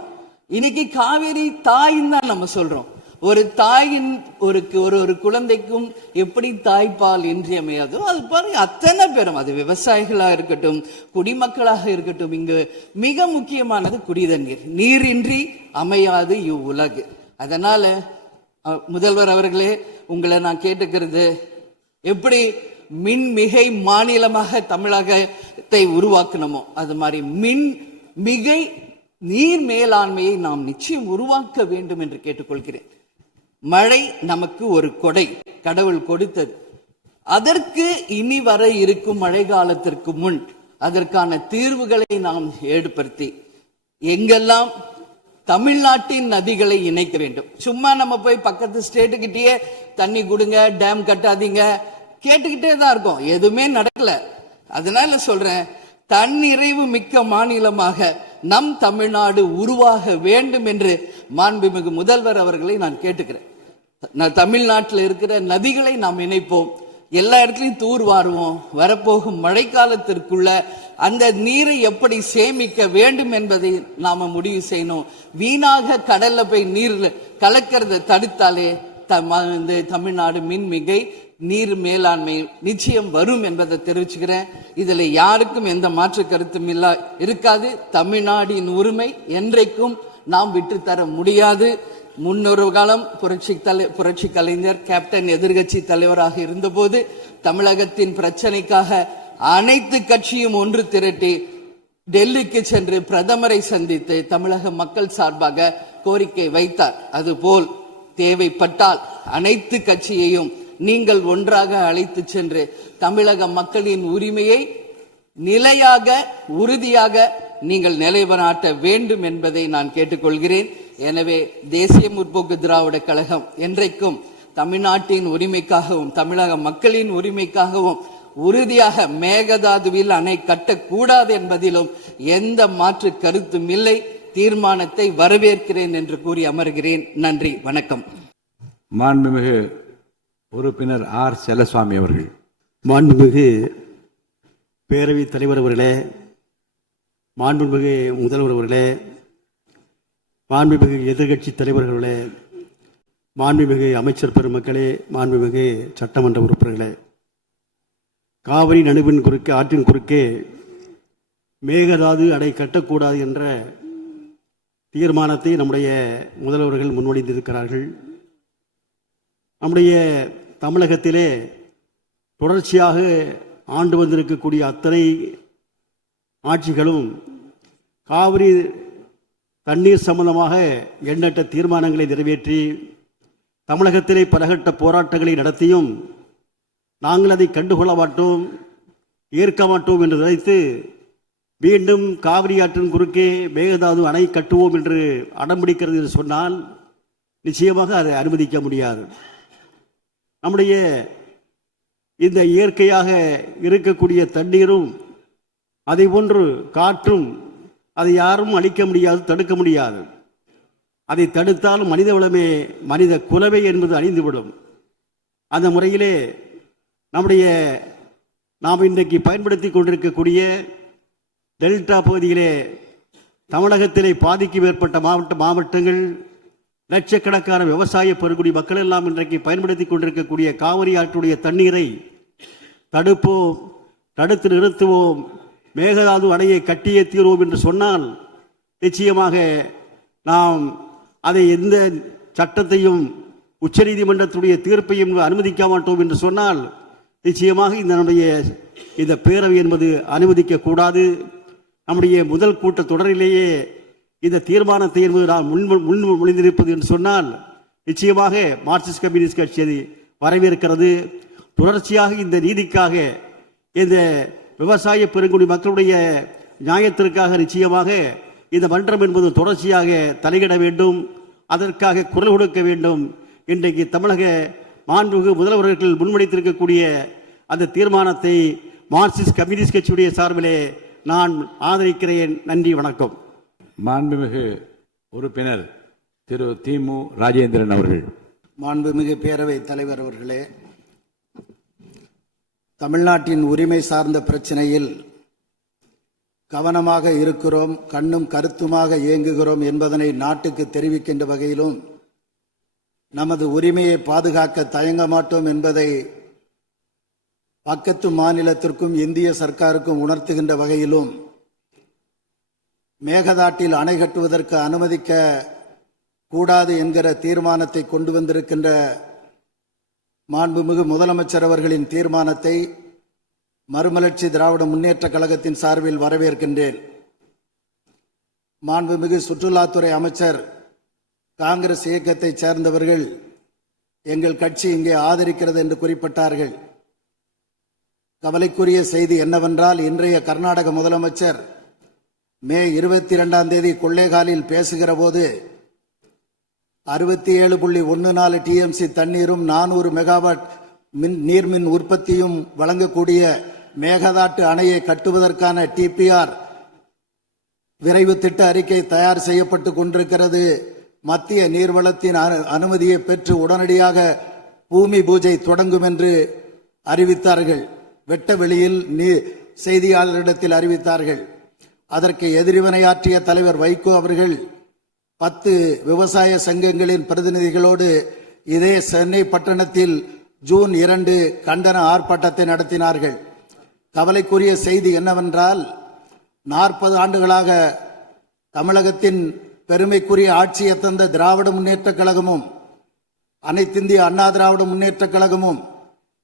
இன்னைக்கு காவேரி தாயின் தான் நம்ம சொல்றோம். ஒரு தாயின் ஒரு குழந்தைக்கும் எப்படி தாய்ப்பால் இன்றியமையாதோ அது பாருங்க, அத்தனை பேரும், அது விவசாயிகளா இருக்கட்டும், குடிமக்களாக இருக்கட்டும், இங்கு மிக முக்கியமானது குடிதண்ணீர். நீரின்றி அமையாது இவ்வுலகு. அதனால முதல்வர் அவர்களே, உங்களை நான் கேட்டுக்கிறது, எப்படி மின் மிகை மாநிலமாக தமிழகத்தை உருவாக்கணுமோ அது மாதிரி மின் மிகை நீர் மேலாண்மையை நாம் நிச்சயம் உருவாக்க வேண்டும் என்று கேட்டுக்கொள்கிறேன். மழை நமக்கு ஒரு கொடை, கடவுள் கொடுத்தது. அதற்கு இனி வர இருக்கும் மழை காலத்திற்கு முன் அதற்கான தீர்வுகளை நாம் ஏற்படுத்தி எங்கெல்லாம் தமிழ்நாட்டின் நதிகளை இணைக்க வேண்டும். சும்மா நம்ம போய் பக்கத்து ஸ்டேட்டுக்கிட்டே தண்ணி கொடுங்க, டேம் கட்டாதீங்க கேட்டுக்கிட்டே தான் இருக்கோம், எதுவுமே நடக்கல. அதனால சொல்றேன், தன்னிறைவு மிக்க மாநிலமாக நம் தமிழ்நாடு உருவாக வேண்டும் என்று மாண்புமிகு முதல்வர் அவர்களை நான் கேட்டுக்கிறேன். தமிழ்நாட்டில் இருக்கிற நதிகளை நாம் இணைப்போம், எல்லா இடத்துலையும் தூர் வாருவோம். வரப்போகும் மழைக்காலத்திற்குள்ள அந்த நீரை எப்படி சேமிக்க வேண்டும் என்பதை நாம முடிவு செய்யணும். வீணாக கடல்ல போய் நீர் கலக்கிறத தடுத்தாலே தமிழ்நாடு மின்மிகை நீர் மேலாண்மை நிச்சயம் வரும் என்பதை தெரிவிச்சுக்கிறேன். இதுல யாருக்கும் எந்த மாற்று கருத்தும் இருக்காது. தமிழ்நாடின் உரிமை என்றைக்கும் நாம் விட்டு தர முடியாது. முன்னொரு காலம் புரட்சி கலைஞர் கேப்டன் எதிர்கட்சி தலைவராக இருந்தபோது தமிழகத்தின் பிரச்சனைக்காக அனைத்து கட்சியும் ஒன்று திரட்டி டெல்லிக்கு சென்று பிரதமரை சந்தித்து தமிழக மக்கள் சார்பாக கோரிக்கை வைத்தார். அதுபோல் தேவைப்பட்டால் அனைத்து கட்சியையும் நீங்கள் ஒன்றாக அழைத்து சென்று தமிழக மக்களின் உரிமையை நிலையாக உறுதியாக நீங்கள் நிலைநாட்ட வேண்டும் என்பதை நான் கேட்டுக்கொள்கிறேன். எனவே தேசிய முற்போக்கு திராவிட கழகம் என்றைக்கும் தமிழ்நாட்டின் உரிமைக்காகவும் தமிழக மக்களின் உரிமைக்காகவும் உறுதியாக மேகதாதுவில் அணை கட்டக்கூடாது என்பதிலும் எந்த மாற்று கருத்தும் இல்லை. தீர்மானத்தை வரவேற்கிறேன் என்று கூறி அமர்கிறேன். நன்றி, வணக்கம். மாண்புமிகு உறுப்பினர் ஆர் செல்லசுவாமி அவர்கள். மாண்புமிகு பேரவைத் தலைவர் அவர்களே, மாண்புமிகு முதல்வர் அவர்களே, மாண்புமிகு எதிர்கட்சி தலைவர்களே, மாண்புமிகு அமைச்சர் பெருமக்களே, மாண்புமிகு சட்டமன்ற உறுப்பினர்களே, காவிரி நடுவின் குறுக்கே ஆற்றின் குறுக்கே மேகதாது அணை கட்டக்கூடாது என்ற தீர்மானத்தை நம்முடைய முதல்வர்கள் முன்மொழிந்திருக்கிறார்கள். நம்முடைய தமிழகத்திலே தொடர்ச்சியாக ஆண்டு வந்திருக்கக்கூடிய அத்தனை ஆட்சிகளும் காவிரி தண்ணீர் சம்பந்தமாக எண்ணற்ற தீர்மானங்களை நிறைவேற்றி தமிழகத்திலே பலகட்ட போராட்டங்களை நடத்தியும் நாங்கள் அதை கண்டுகொள்ள மாட்டோம், ஏற்க மாட்டோம் என்று நினைத்து மீண்டும் காவிரி ஆற்றின் குறுக்கே மேகதாது அணை கட்டுவோம் என்று அடம்பிடிக்கிறது என்று சொன்னால் நிச்சயமாக அதை அனுமதிக்க முடியாது. நம்முடைய இந்த இயற்கையாக இருக்கக்கூடிய தண்ணீரும் அதை போன்று காற்றும் அதை யாரும் அழிக்க முடியாது, தடுக்க முடியாது. அதை தடுத்தாலும் மனித வளமே மனித குலமே என்பது அழிந்துவிடும். அந்த முறையிலே நாம் இன்றைக்கு பயன்படுத்தி கொண்டிருக்கக்கூடிய டெல்டா பகுதியிலே தமிழகத்திலே பாதிக்கு மேற்பட்ட மாவட்டங்கள் லட்சக்கணக்கான விவசாய பெருங்குடி மக்கள் எல்லாம் இன்றைக்கு பயன்படுத்தி கொண்டிருக்கக்கூடிய காவிரி ஆற்றுடைய தண்ணீரை தடுப்போம், தடுத்து நிறுத்துவோம், மேகதாது அணையை கட்டியே தீர்வோம் என்று சொன்னால் நிச்சயமாக நாம் அதை எந்த சட்டத்தையும் உச்சநீதிமன்றத்துடைய தீர்ப்பையும் அனுமதிக்க மாட்டோம் என்று சொன்னால் நிச்சயமாக இந்த பேரவை என்பது அனுமதிக்க கூடாது. நம்முடைய முதல் கூட்ட தொடரிலேயே இந்த தீர்மானத்தை நாம் முன்மொழிந்திருப்பது என்று சொன்னால் நிச்சயமாக மார்க்சிஸ்ட் கம்யூனிஸ்ட் கட்சி அதை வரவேற்கிறது. தொடர்ச்சியாக இந்த நீதிக்காக, இந்த விவசாய பெருங்குடி மக்களுடைய நியாயத்திற்காக நிச்சயமாக இந்த மன்றம் என்பது தொடர்ச்சியாக தலையிட வேண்டும், அதற்காக குரல் கொடுக்க வேண்டும். இன்றைக்கு தமிழக மாண்புமிகு முதல்வர்கள் முன்வைத்திருக்கக்கூடிய அந்த தீர்மானத்தை மார்க்சிஸ்ட் கம்யூனிஸ்ட் கட்சியுடைய சார்பிலே நான் ஆதரிக்கிறேன். நன்றி, வணக்கம். மாண்புமிகு உறுப்பினர் திரு திமு ராஜேந்திரன் அவர்கள். மாண்புமிகு பேரவை தலைவர் அவர்களே, தமிழ்நாட்டின் உரிமை சார்ந்த பிரச்சனையில் கவனமாக இருக்கிறோம், கண்ணும் கருத்துமாக இயங்குகிறோம் என்பதனை நாட்டுக்கு தெரிவிக்கின்ற வகையிலும் நமது உரிமையை பாதுகாக்க தயங்க மாட்டோம் என்பதை பக்கத்து மாநிலத்திற்கும் இந்திய சர்க்காருக்கும் உணர்த்துகின்ற வகையிலும் மேகதாட்டில் அணை கட்டுவதற்கு அனுமதிக்க கூடாது என்கிற தீர்மானத்தை கொண்டு வந்திருக்கின்ற மாண்புமிகு முதலமைச்சர் அவர்களின் தீர்மானத்தை மறுமலர்ச்சி திராவிட முன்னேற்ற கழகத்தின் சார்பில் வரவேற்கின்றேன். மாண்புமிகு சுற்றுலாத்துறை அமைச்சர் காங்கிரஸ் இயக்கத்தைச் சேர்ந்தவர்கள் எங்கள் கட்சி இங்கே ஆதரிக்கிறது என்று குறிப்பிட்டார்கள். கவலைக்குரிய செய்தி என்னவென்றால், இன்றைய கர்நாடக முதலமைச்சர் மே 22 கொள்ளைகாலில் பேசுகிற போது 67.14 டிஎம்சி தண்ணீரும் 400 மெகாவாட் நீர்மின் உற்பத்தியும் வழங்கக்கூடிய மேகதாட்டு அணையை கட்டுவதற்கான டிபிஆர் விரைவு திட்ட அறிக்கை தயார் செய்யப்பட்டு கொண்டிருக்கிறது. மத்திய நீர்வளத்தின் அனுமதியை பெற்று உடனடியாக பூமி பூஜை தொடங்கும் என்று அறிவித்தார்கள். வெட்ட வெளியில் செய்தியாளரிடத்தில் அறிவித்தார்கள். அதற்கு எதிர்வினையாற்றிய தலைவர் வைகோ அவர்கள் 10 விவசாய சங்கங்களின் பிரதிநிதிகளோடு இதே சென்னை பட்டணத்தில் ஜூன் 2 கண்டன ஆர்ப்பாட்டத்தை நடத்தினார்கள். கவலைக்குரிய செய்தி என்னவென்றால், 40 ஆண்டுகளாக தமிழகத்தின் பெருமைக்குரிய ஆட்சியை தந்த திராவிட முன்னேற்ற கழகமும் அனைத்திந்திய அண்ணா திராவிட முன்னேற்ற கழகமும்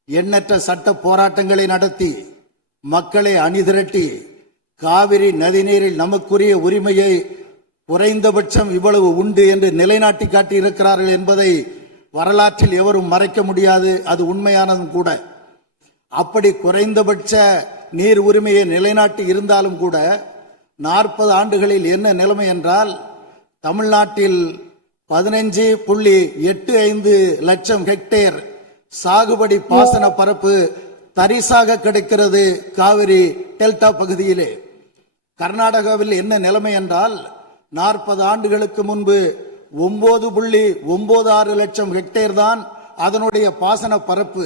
எண்ணற்ற சட்ட போராட்டங்களை நடத்தி மக்களை அணிதிரட்டி காவிரி நதிநீரில் நமக்குரிய உரிமையை குறைந்தபட்சம் இவ்வளவு உண்டு என்று நிலைநாட்டி காட்டி இருக்கிறார்கள் என்பதை வரலாற்றில் எவரும் மறைக்க முடியாது. அது உண்மையானதும் கூட. அப்படி குறைந்தபட்ச நீர் உரிமையை நிலைநாட்டி இருந்தாலும் கூட 40 ஆண்டுகளில் என்ன நிலைமை என்றால், தமிழ்நாட்டில் 15.85 லட்சம் ஹெக்டேர் சாகுபடி பாசன பரப்பு தரிசாக கிடைக்கிறது காவிரி டெல்டா பகுதியிலே. கர்நாடகாவில் என்ன நிலைமை என்றால், 40 ஆண்டுகளுக்கு முன்பு 9.96 லட்சம் ஹெக்டேர் தான் அதனுடைய பாசன பரப்பு.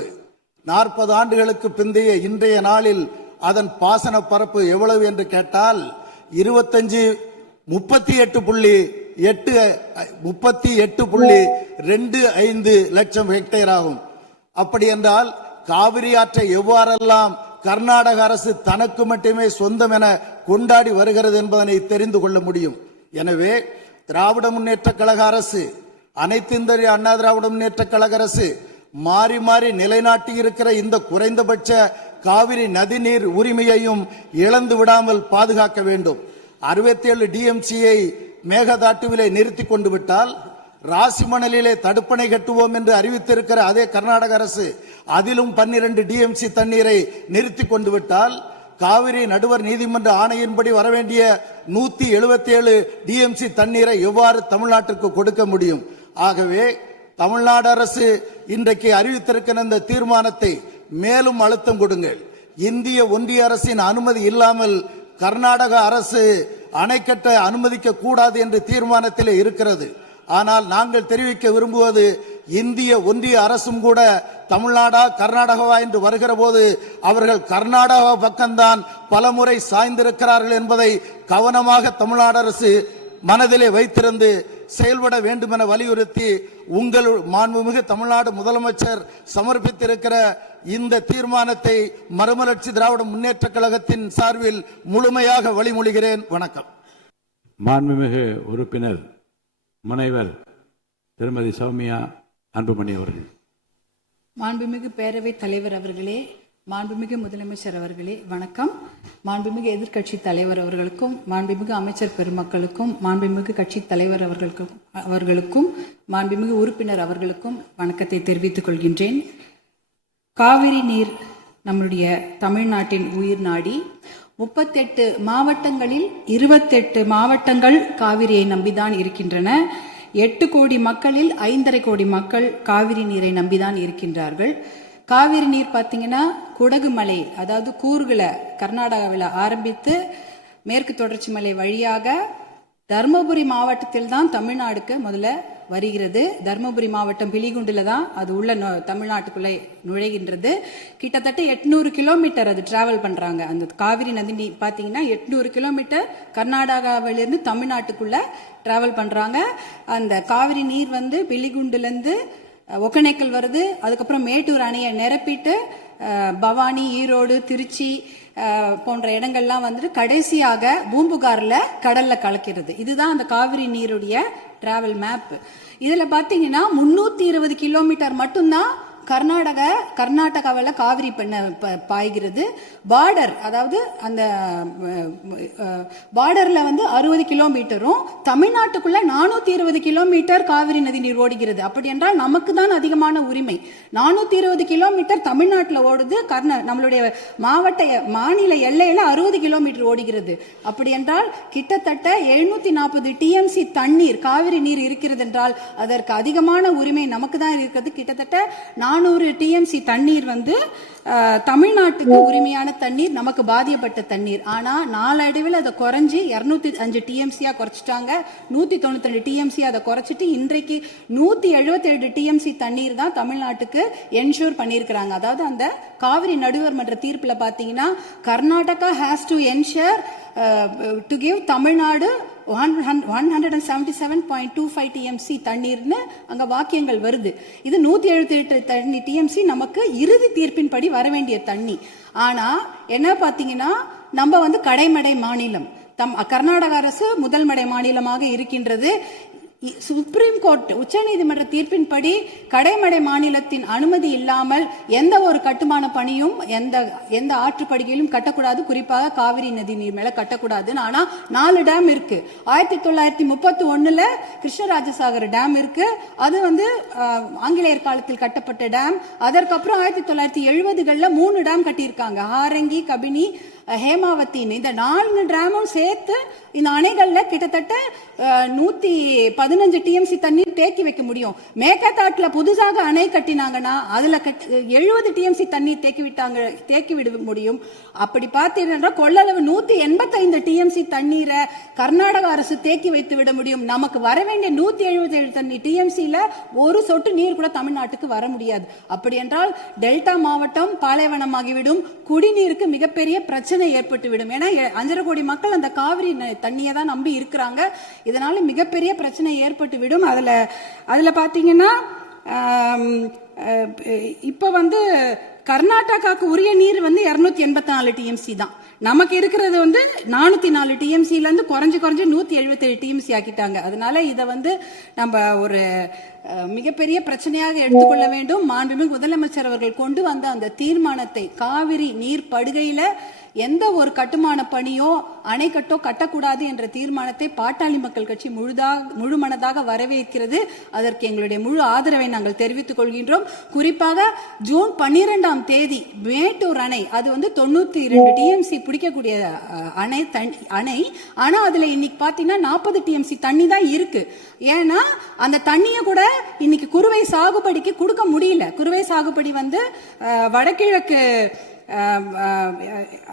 40 ஆண்டுகளுக்கு பிந்தைய இன்றைய நாளில் அதன் பாசன பரப்பு எவ்வளவு என்று கேட்டால் 38.25 லட்சம் ஹெக்டேர் ஆகும். அப்படி என்றால் காவிரி ஆற்றை எவ்வாறெல்லாம் கர்நாடக அரசு தனக்கு மட்டுமே சொந்தம் என கொண்டாடி வருகிறது என்பதனை தெரிந்து கொள்ள முடியும். எனவே திராவிட முன்னேற்ற கழக அரசு, அனைத்திந்திய அண்ணா திராவிட முன்னேற்ற கழக அரசு மாறி மாறி நிலைநாட்டி இருக்கிற இந்த குறைந்தபட்ச காவிரி நதிநீர் உரிமையையும் இழந்து விடாமல் பாதுகாக்க வேண்டும். 67 டிஎம்சியை மேகதாட்டுவிலே நிறுத்தி கொண்டு விட்டால், ராசிமணலிலே தடுப்பணை கட்டுவோம் என்று அறிவித்திருக்கிற அதே கர்நாடக அரசு அதிலும் 12 டிஎம்சி தண்ணீரை நிறுத்தி கொண்டு விட்டால், காவிரி நடுவர் நீதிமன்ற ஆணையின்படி வரவேண்டிய 177 டிஎம்சி தண்ணீரை எவ்வாறு தமிழ்நாட்டிற்கு கொடுக்க முடியும்? ஆகவே தமிழ்நாடு அரசு இன்றைக்கு அறிவித்திருக்கிற இந்த தீர்மானத்தை மேலும் அழுத்தம் கொடுங்கள். இந்திய ஒன்றிய அரசின் அனுமதி இல்லாமல் கர்நாடக அரசு அணை கட்ட அனுமதிக்க கூடாது என்று தீர்மானத்திலே இருக்கிறது. ஆனால் நாங்கள் தெரிவிக்க விரும்புவது, இந்திய ஒன்றிய அரசும் கூட தமிழ்நாடா கர்நாடகாவா என்று வருகிற போது அவர்கள் கர்நாடகா பக்கம்தான் பலமுறை சாய்ந்திருக்கிறார்கள் என்பதை கவனமாக தமிழ்நாடு அரசு மனதிலே வைத்திருந்து செயல்பட வேண்டும் என வலியுறுத்தி உங்கள் மாண்புமிகு தமிழ்நாடு முதலமைச்சர் சமர்ப்பித்திருக்கிற இந்த தீர்மானத்தை மறுமலர்ச்சி திராவிட முன்னேற்ற கழகத்தின் சார்பில் முழுமையாக வழிமொழிகிறேன். வணக்கம். மாண்புமிகு உறுப்பினர் முனைவர் திருமதி சௌமியா அன்புமணி அவர்கள். மாண்புமிகு பேரவைத் தலைவர் அவர்களே, மாண்புமிகு முதலமைச்சர் அவர்களே வணக்கம். மாண்புமிகு எதிர்க்கட்சி தலைவர் அவர்களுக்கும், மாண்புமிகு அமைச்சர் பெருமக்களுக்கும், மாண்புமிகு கட்சி தலைவர் அவர்களுக்கும், மாண்புமிகு உறுப்பினர் அவர்களுக்கும் வணக்கத்தை தெரிவித்துக் கொள்கின்றேன். காவிரி நீர் நம்முடைய தமிழ்நாட்டின் உயிர் நாடி. 38 மாவட்டங்களில் 28 மாவட்டங்கள் காவிரியை நம்பிதான் இருக்கின்றன. 8 கோடி மக்களில் 5.5 கோடி மக்கள் காவிரி நீரை நம்பிதான் இருக்கின்றார்கள். காவிரி நீர் பார்த்தீங்கன்னா குடகு மலை, அதாவது கூர்குல கர்நாடகாவில் ஆரம்பித்து மேற்கு தொடர்ச்சி மலை வழியாக தர்மபுரி மாவட்டத்தில் தான் தமிழ்நாடுக்கு முதல்ல வருகிறது. தர்மபுரி மாவட்டம் பிலிகுண்டில் தான் அது உள்ள தமிழ்நாட்டுக்குள்ளே நுழைகின்றது. கிட்டத்தட்ட 800 கிலோமீட்டர் அது டிராவல் பண்றாங்க. அந்த காவிரி நதி பார்த்தீங்கன்னா 800 கிலோமீட்டர் கர்நாடகாவிலிருந்து தமிழ்நாட்டுக்குள்ள டிராவல் பண்றாங்க. அந்த காவிரி நீர் வந்து பிலிகுண்டுலேருந்து ஒகேனக்கல் வருது. அதுக்கப்புறம் மேட்டூர் அணையை நிரப்பிட்டு பவானி, ஈரோடு, திருச்சி போன்ற இடங்கள்லாம் வந்துட்டு கடைசியாக பூம்புகார்ல கடல்ல கலக்கிறது. இதுதான் அந்த காவிரி நீருடைய டிராவல் மேப். இதுல பாத்தீங்கன்னா 320 கிலோமீட்டர் மட்டும்தான் கர்நாடகாவில் காவிரி பாய்கிறது. பார்டர், அதாவது அந்த பார்டர்ல வந்து 60 கிலோமீட்டரும் தமிழ்நாட்டுக்குள்ள 420 கிலோமீட்டர் காவிரி நதி நீர் ஓடுகிறது. அப்படி என்றால் நமக்கு தான் அதிகமான உரிமை. 420 கிலோமீட்டர் தமிழ்நாட்டில் ஓடுது, நம்மளுடைய மாநில எல்லையில 60 கிலோமீட்டர் ஓடுகிறது. அப்படி என்றால் கிட்டத்தட்ட 740 டிஎம்சி தண்ணீர் காவிரி நீர் இருக்கிறது என்றால் அதற்கு அதிகமான உரிமை நமக்கு தான் இருக்கிறது. கிட்டத்தட்ட 400 டிஎம்சி தண்ணீர் வந்து தமிழ்நாட்டுக்கு உரிமையான தண்ணீர், நமக்கு பாதிக்கப்பட்ட தண்ணீர். ஆனா நாளடைவில் அதை குறைஞ்சி 205 டிஎம்சியா குறைச்சிட்டாங்க. 192 டிஎம்சி அதை குறைச்சிட்டு இன்றைக்கு 177 டிஎம்சி தண்ணீர் தான் தமிழ்நாட்டுக்கு என்ஷூர் பண்ணியிருக்கிறாங்க. அதாவது அந்த காவிரி நடுவர் மன்ற தீர்ப்புல பாத்தீங்கன்னா Karnataka has to ensure to give Tamil Nadu 177.25 TMC தண்ணீர்னு அங்க வாக்கியங்கள் வருது. இது 178 டிஎம்சி நமக்கு இறுதி தீர்ப்பின்படி வர வேண்டிய தண்ணி. ஆனா என்ன பாத்தீங்கன்னா நம்ம வந்து கடைமடை மாநிலம், கர்நாடக அரசு முதல் மடை மாநிலமாக இருக்கின்றது. சுப்ரீம் கோர்ட் உச்சநீதிமன்ற தீர்ப்பின்படி கடைமடை மாநிலத்தின் அனுமதி இல்லாமல் எந்த ஒரு கட்டுமான பணியும் எந்த ஆற்றுப்படுகையிலும் கட்டக்கூடாது. குறிப்பாக காவிரி நதி நீர் மேல கட்டக்கூடாது. ஆனா 4 டேம் இருக்கு. 1931 கிருஷ்ணராஜசாகர் டேம் இருக்கு. அது வந்து ஆங்கிலேயர் காலத்தில் கட்டப்பட்ட டேம். அதற்கப்புறம் 1970களில் 3 டேம் கட்டியிருக்காங்க. ஹாரங்கி, கபினி, ஹேமாவத்தின்னு. இந்த 4 டேமும் சேர்த்து இந்த அணைகள்ல கிட்டத்தட்ட 115 டிஎம்சி தண்ணீர் தேக்கி வைக்க முடியும். மேகதாட்டுல புதுசாக அணை கட்டினாங்கன்னா அதுல 70 டிஎம்சி தண்ணீர் தேக்கி விட முடியும். அப்படி பார்த்தீங்கன்னா கொள்ளளவு 185 டிஎம்சி தண்ணீரை கர்நாடக அரசு தேக்கி வைத்து விட முடியும். நமக்கு வர வேண்டிய 177 டிஎம்சில ஒரு சொட்டு நீர் கூட தமிழ்நாட்டுக்கு வர முடியாது. அப்படி என்றால் டெல்டா மாவட்டம் பாலைவனமாகிவிடும். குடிநீருக்கு மிகப்பெரிய பிரச்சனை ஏற்பட்டுவிடும். ஏன்னா 5.5 கோடி மக்கள் அந்த காவிரி தண்ணியை தான் நம்பி இருக்கிறாங்க. இதனால மிகப்பெரிய பிரச்சனை ஏற்பட்டு விடும். அதுல பாத்தீங்கன்னா இப்ப வந்து கர்நாடகாவுக்கு உரிய நீர் வந்து 284 டிஎம்சி தான். நமக்கு இருக்கிறது வந்து 404 டிஎம்சில இருந்து குறைஞ்சு 177 டிஎம்சி ஆக்கிட்டாங்க. அதனால இதை வந்து நம்ம ஒரு மிகப்பெரிய பிரச்சனையாக எடுத்துக்கொள்ள வேண்டும். மாண்புமிகு முதலமைச்சர் அவர்கள் கொண்டு வந்த அந்த தீர்மானத்தை, காவிரி நீர் படுகையில எந்த ஒரு கட்டுமான பணியோ அணைக்கட்டோ கட்டக்கூடாது என்ற தீர்மானத்தை பாட்டாளி மக்கள் கட்சி முழுமனதாக வரவேற்கிறது. அதற்கு எங்களுடைய முழு ஆதரவை நாங்கள் தெரிவித்துக் கொள்கின்றோம். குறிப்பாக ஜூன் 12ஆம் தேதி மேட்டூர் அணை, அது வந்து 92 டிஎம்சி பிடிக்கக்கூடிய அணை. ஆனா அதுல இன்னைக்கு பாத்தீங்கன்னா 40 டிஎம்சி தண்ணி தான் இருக்கு. ஏன்னா அந்த தண்ணியை கூட இன்னைக்கு குறுவை சாகுபடிக்கு கொடுக்க முடியல. குறுவை சாகுபடி வந்து வடகிழக்கு,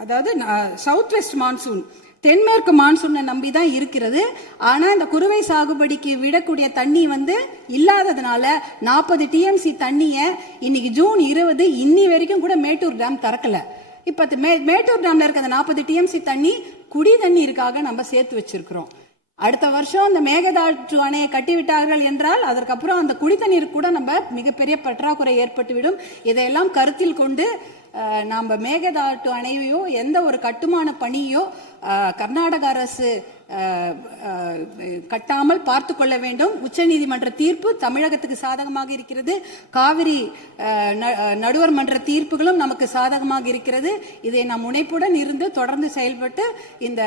அதாவது சவுத் வெஸ்ட் மான்சூன் தென்மேற்கு மான்சூனை நம்பி தான் இருக்கிறது. ஆனால் இந்த குறுவை சாகுபடிக்கு விடக்கூடிய தண்ணி இல்லாததுனால 40 டிஎம்சி தண்ணியை இன்னைக்கு ஜூன் 20 இன்னி வரைக்கும் கூட மேட்டூர் டேம் திறக்கல. இப்போ மேட்டூர் டேம்ல இருக்க அந்த 40 டிஎம்சி தண்ணி குடி தண்ணீருக்காக நம்ம சேர்த்து வச்சிருக்கிறோம். அடுத்த வருஷம் இந்த மேகதாட்டு அணையை கட்டிவிட்டார்கள் என்றால் அதற்கப்புறம் அந்த குடித்தண்ணீர் கூட நம்ம மிகப்பெரிய பற்றாக்குறை ஏற்பட்டுவிடும். இதையெல்லாம் கருத்தில் கொண்டு நம்ம மேகதாட்டு அணையோ எந்த ஒரு கட்டுமான பணியோ கர்நாடக அரசு கட்டாமல் பார்த்து கொள்ள வேண்டும். உச்சநீதிமன்ற தீர்ப்பு தமிழகத்துக்கு சாதகமாக இருக்கிறது. காவிரி நடுவர் மன்ற தீர்ப்புகளும் நமக்கு சாதகமாக இருக்கிறது. இதை நாம் முனைப்புடன் இருந்து தொடர்ந்து செயல்பட்டு இந்த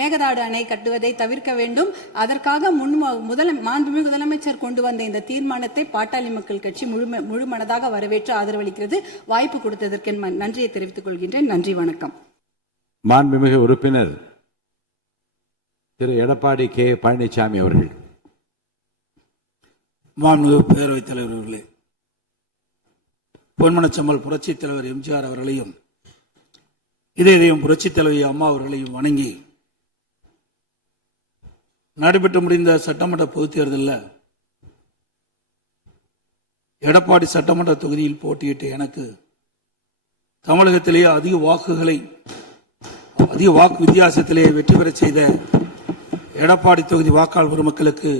மேகதாடு அணை கட்டுவதை தவிர்க்க வேண்டும். அதற்காக மாண்புமிகு முதலமைச்சர் கொண்டு வந்த இந்த தீர்மானத்தை பாட்டாளி மக்கள் கட்சி முழு மனதாக வரவேற்று ஆதரவளிக்கிறது. வாய்ப்பு கொடுத்ததற்கு நன்றியை தெரிவித்துக் கொள்கின்றேன். நன்றி, வணக்கம். மாண்புமிகு உறுப்பினர் திரு எடப்பாடி கே பழனிசாமி அவர்கள். மாண்புமிகு பேரவைத் தலைவர் அவர்களே, பொன்மனச்சம்மல் புரட்சித் தலைவர் எம்ஜிஆர் அவர்களையும் இதயம் புரட்சித் தலைவி அம்மா அவர்களையும் வணங்கி நடைபெற்று முடிந்த சட்டமன்ற பொதுத் தேர்தலில் எடப்பாடி சட்டமன்ற தொகுதியில் போட்டியிட்ட எனக்கு தமிழகத்திலேயே அதிக வாக்கு வித்தியாசத்திலே வெற்றி பெற செய்த எடப்பாடி தொகுதி வாக்காளர் பெருமக்களுக்கு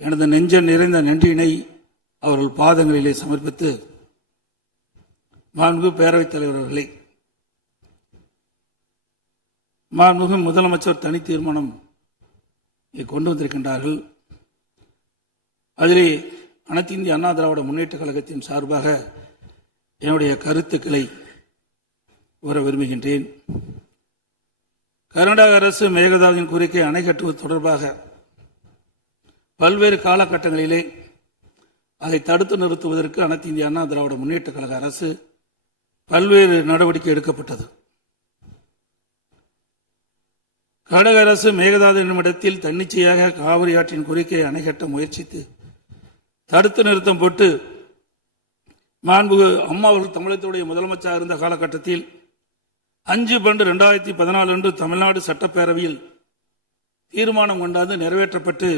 எனது நெஞ்ச நிறைந்த நன்றியினை அவர்கள் பாதங்களிலே சமர்ப்பித்து, மாண்புமிகு பேரவைத் தலைவர் அவர்களே, மாண்புமிகு முதலமைச்சர் தனி தீர்மானம் கொண்டு வந்திருக்கின்றார்கள். அதிலே அனைத்து இந்திய அண்ணா திராவிட முன்னேற்ற கழகத்தின் சார்பாக என்னுடைய கருத்துக்களை கூற விரும்புகின்றேன். கர்நாடக அரசு மேகதாதுவின் குறுக்கே அணை கட்டுவது தொடர்பாக பல்வேறு காலகட்டங்களிலே அதை தடுத்து நிறுத்துவதற்கு அனைத்து இந்திய அண்ணா திராவிட முன்னேற்ற கழக அரசு பல்வேறு நடவடிக்கை எடுக்கப்பட்டது. கர்நாடக அரசு மேகதாது என்னும் இடத்தில் தன்னிச்சையாக காவிரி ஆற்றின் குறுக்கே அணை கட்ட முயற்சித்து தடுத்து நிறுத்தம் போட்டு மாண்புமிகு அம்மா அவர்கள் தமிழகத்துடைய முதலமைச்சராக இருந்த காலகட்டத்தில் 5/12/2014 அன்று தமிழ்நாடு சட்டப்பேரவையில் தீர்மானம் கொண்டாந்து நிறைவேற்றப்பட்டு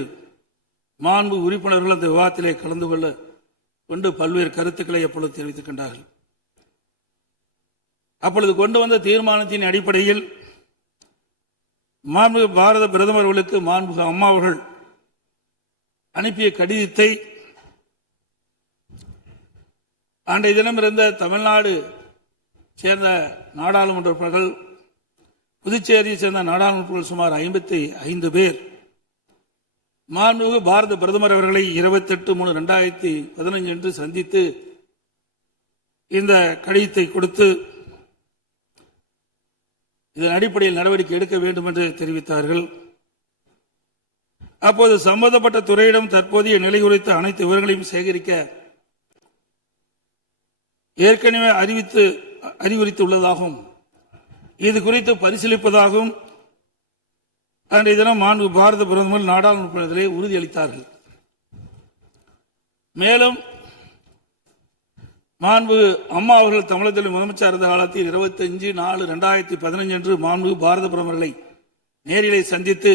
மாண்பு உறுப்பினர்கள் அந்த விவாதத்திலே கலந்து கொண்டு பல்வேறு கருத்துக்களை அப்பொழுது தெரிவித்திருக்கின்றார்கள். அப்பொழுது கொண்டு வந்த தீர்மானத்தின் அடிப்படையில் மாண்புமிகு பாரத பிரதமர் அவர்களுக்கு மாண்புமிகு அம்மா அவர்கள் அனுப்பிய கடிதத்தை அன்றைய தினம் இருந்த தமிழ்நாடு சேர்ந்த நாடாளுமன்ற உறுப்பினர்கள், புதுச்சேரியை சேர்ந்த நாடாளுமன்ற உறுப்பினர்கள் சுமார் 55 பேர் மாண்புமிகு பாரத பிரதமர் அவர்களை 28/3/2015 அன்று சந்தித்து இந்த கடிதத்தை கொடுத்து இதன் அடிப்படையில் நடவடிக்கை எடுக்க வேண்டும் என்று தெரிவித்தார்கள். அப்போது சம்பந்தப்பட்ட துறையிடம் தற்போதைய நிலை குறித்த அனைத்து விவரங்களையும் சேகரிக்க ஏற்கனவே அறிவுறுத்தியுள்ளதாகவும் இது குறித்து பரிசீலிப்பதாகவும் அன்றைய தினம் மாண்பு பாரத பிரதமர் நாடாளுமன்றத்திலே உறுதியளித்தார்கள். மேலும் மாண்பு அம்மா அவர்கள் தமிழகத்தில் முதலமைச்சர் இருந்த காலத்தில் 25/4/2015 அன்று மாண்பு பாரத பிரதமர்களை நேரிலே சந்தித்து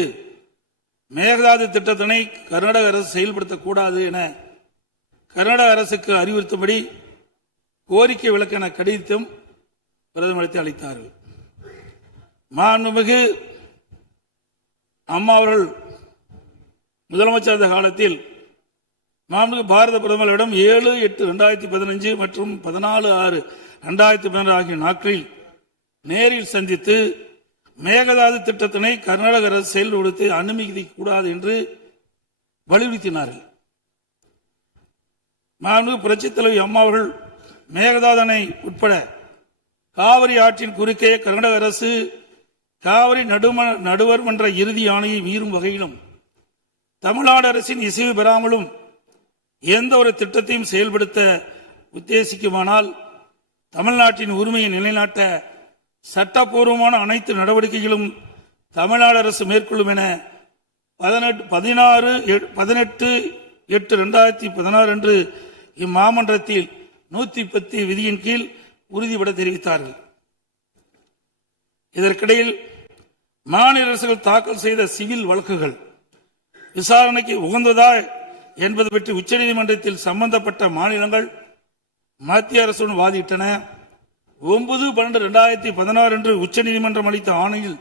மேகதாது திட்டத்தினை கர்நாடக அரசு செயல்படுத்தக்கூடாது என கர்நாடக அரசுக்கு அறிவுறுத்தும்படி கோரிக்கை விளக்கென கடிதம் பிரதமருக்கு அளித்தார்கள். மாண்புமிகு அம்மா அவர்கள் முதலமைச்சர் இருந்த காலத்தில் மாண்புமிகு பாரத பிரதமரிடம் 7/8/2015 மற்றும் 14/6/2016 ஆகிய நாட்களில் நேரில் சந்தித்து மேகதாது திட்டத்தினை கர்நாடக அரசு செயல்படுத்தி அனுமதிக்க கூடாது என்று வலியுறுத்தினார்கள். மாண்புமிகு புரட்சித் தலைவி அம்மா அவர்கள் மேகதாது அணை உட்பட காவிரி ஆற்றின் குறுக்கே கர்நாடக அரசு காவிரி நடுவர் மன்ற இறுதி ஆணையை மீறும் வகையிலும் தமிழ்நாடு அரசின் இசைவு பெறாமலும் எந்த ஒரு திட்டத்தையும் செயல்படுத்த உத்தேசிக்குமானால் தமிழ்நாட்டின் உரிமையை நிலைநாட்ட சட்டப்பூர்வமான அனைத்து நடவடிக்கைகளும் தமிழ்நாடு அரசு மேற்கொள்ளும் என 18/8/2016 அன்று இம்மாமன்றத்தில் 110 விதியின் கீழ் உறுதிபட தெரிவித்தார்கள். இதற்கிடையில் மாநில அரசுகள் தாக்கல் செய்த சிவில் வழக்குகள் விசாரணைக்கு உகந்ததா என்பது பற்றி உச்சநீதிமன்றத்தில் சம்பந்தப்பட்ட மாநிலங்கள் மத்திய அரசுடன் வாதிட்டன. 9/12/2016 அன்று உச்சநீதிமன்றம் அளித்த ஆணையில்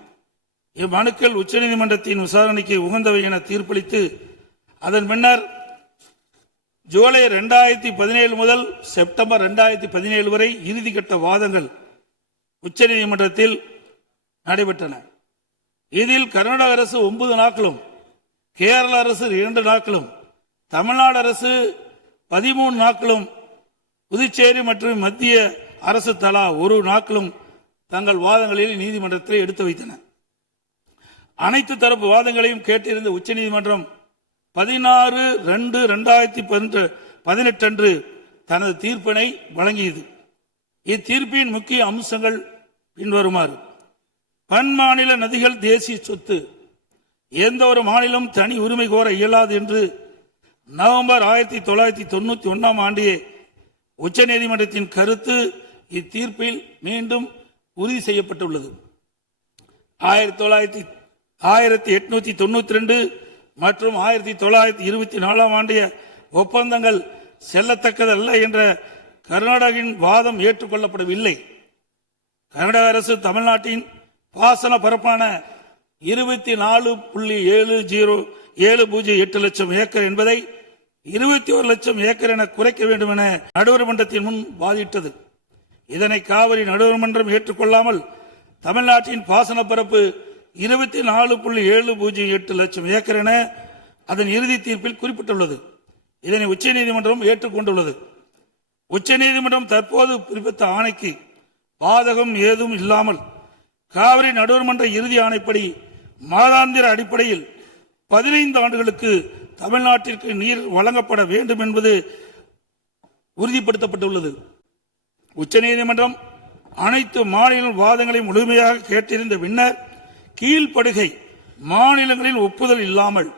இம்மனுக்கள் உச்சநீதிமன்றத்தின் விசாரணைக்கு உகந்தவை என தீர்ப்பளித்து அதன் பின்னர் ஜூலை 2017 முதல் செப்டம்பர் 2017 வரை இறுதிக்கட்ட வாதங்கள் உச்சநீதிமன்றத்தில் நடைபெற்றன. இதில் கர்நாடக அரசு 9 நாட்களும், கேரள அரசு 2 நாட்களும், தமிழ்நாடு அரசு 13 நாட்களும், புதுச்சேரி மற்றும் மத்திய அரசு தலா 1 நாட்களும் தங்கள் வாதங்களில் நீதிமன்றத்தில் எடுத்து வைத்தன. அனைத்து தரப்பு வாதங்களையும் கேட்டிருந்த உச்சநீதிமன்றம் 16/2/2018 அன்று தனது தீர்ப்பினை வழங்கியது. இத்தீர்ப்பின் முக்கிய அம்சங்கள் பின்வருமாறு: பன்மாநில நதிகள் தேசிய சொத்து, எந்த ஒரு மாநிலம் தனி உரிமை கோர இயலாது என்று நவம்பர் 1991 ஆண்டியே உச்சநீதிமன்றத்தின் கருத்து இத்தீர்ப்பில் மீண்டும் உறுதி செய்யப்பட்டுள்ளது. 1892 மற்றும் 1924 ஆண்டிய ஒப்பந்தங்கள் செல்லத்தக்கதல்ல என்ற கர்நாடகின் வாதம் ஏற்றுக்கொள்ளப்படவில்லை. கர்நாடக அரசு தமிழ்நாட்டின் பாசன பரப்பான 24.708 லட்சம் ஏக்கர் என்பதை 21 லட்சம் ஏக்கர் என குறைக்க வேண்டும் என நடுவர்மன்றத்தின் முன் வாதிட்டது. இதனை காவிரி நடுவர்மன்றம் ஏற்றுக்கொள்ளாமல் தமிழ்நாட்டின் பாசன பரப்பு 24.708 லட்சம் ஏக்கர் என அதன் இறுதி தீர்ப்பில் குறிப்பிட்டுள்ளது. இதனை உச்சநீதிமன்றம் ஏற்றுக்கொண்டுள்ளது. உச்சநீதிமன்றம் தற்போது பிறப்பித்த ஆணைக்கு பாதகம் ஏதும் இல்லாமல் காவிரி நடுவர்மன்ற இறுதி ஆணைப்படி மாதாந்திர அடிப்படையில் 15 ஆண்டுகளுக்கு தமிழ்நாட்டிற்கு நீர் வழங்கப்பட வேண்டும் என்பது உறுதிப்படுத்தப்பட்டுள்ளது. உச்சநீதிமன்றம் அனைத்து மாநில வாதங்களையும் முழுமையாக கேட்டிருந்த பின்னர் கீழ்ப்படுகை மாநிலங்களின் ஒப்புதல் இல்லாமல்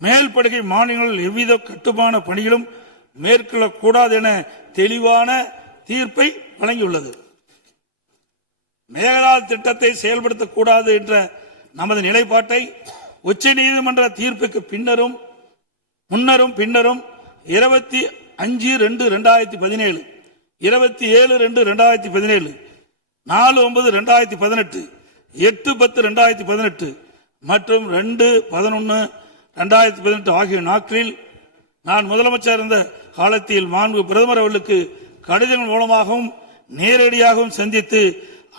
மேல்படுகை மாநிலங்களில் எவ்வித கட்டுமான பணிகளும் மேற்கொள்ளக்கூடாது என தெளிவான தீர்ப்பை வழங்கியுள்ளது. மேகதாது திட்டத்தை செயல்படுத்தக்கூடாது என்ற நமது நிலைப்பாட்டை உச்சநீதிமன்ற தீர்ப்புக்கு முன்னரும் பின்னரும் 25/2/2017, 27/2/2017, 4/9/2018, 8/10/2018 மற்றும் 2/11/2018 ஆகிய நாட்களில் நான் முதலமைச்சர் இருந்த காலத்தில் மாண்பு பிரதமர் அவர்களுக்கு கடிதங்கள் மூலமாகவும் நேரடியாகவும் சந்தித்து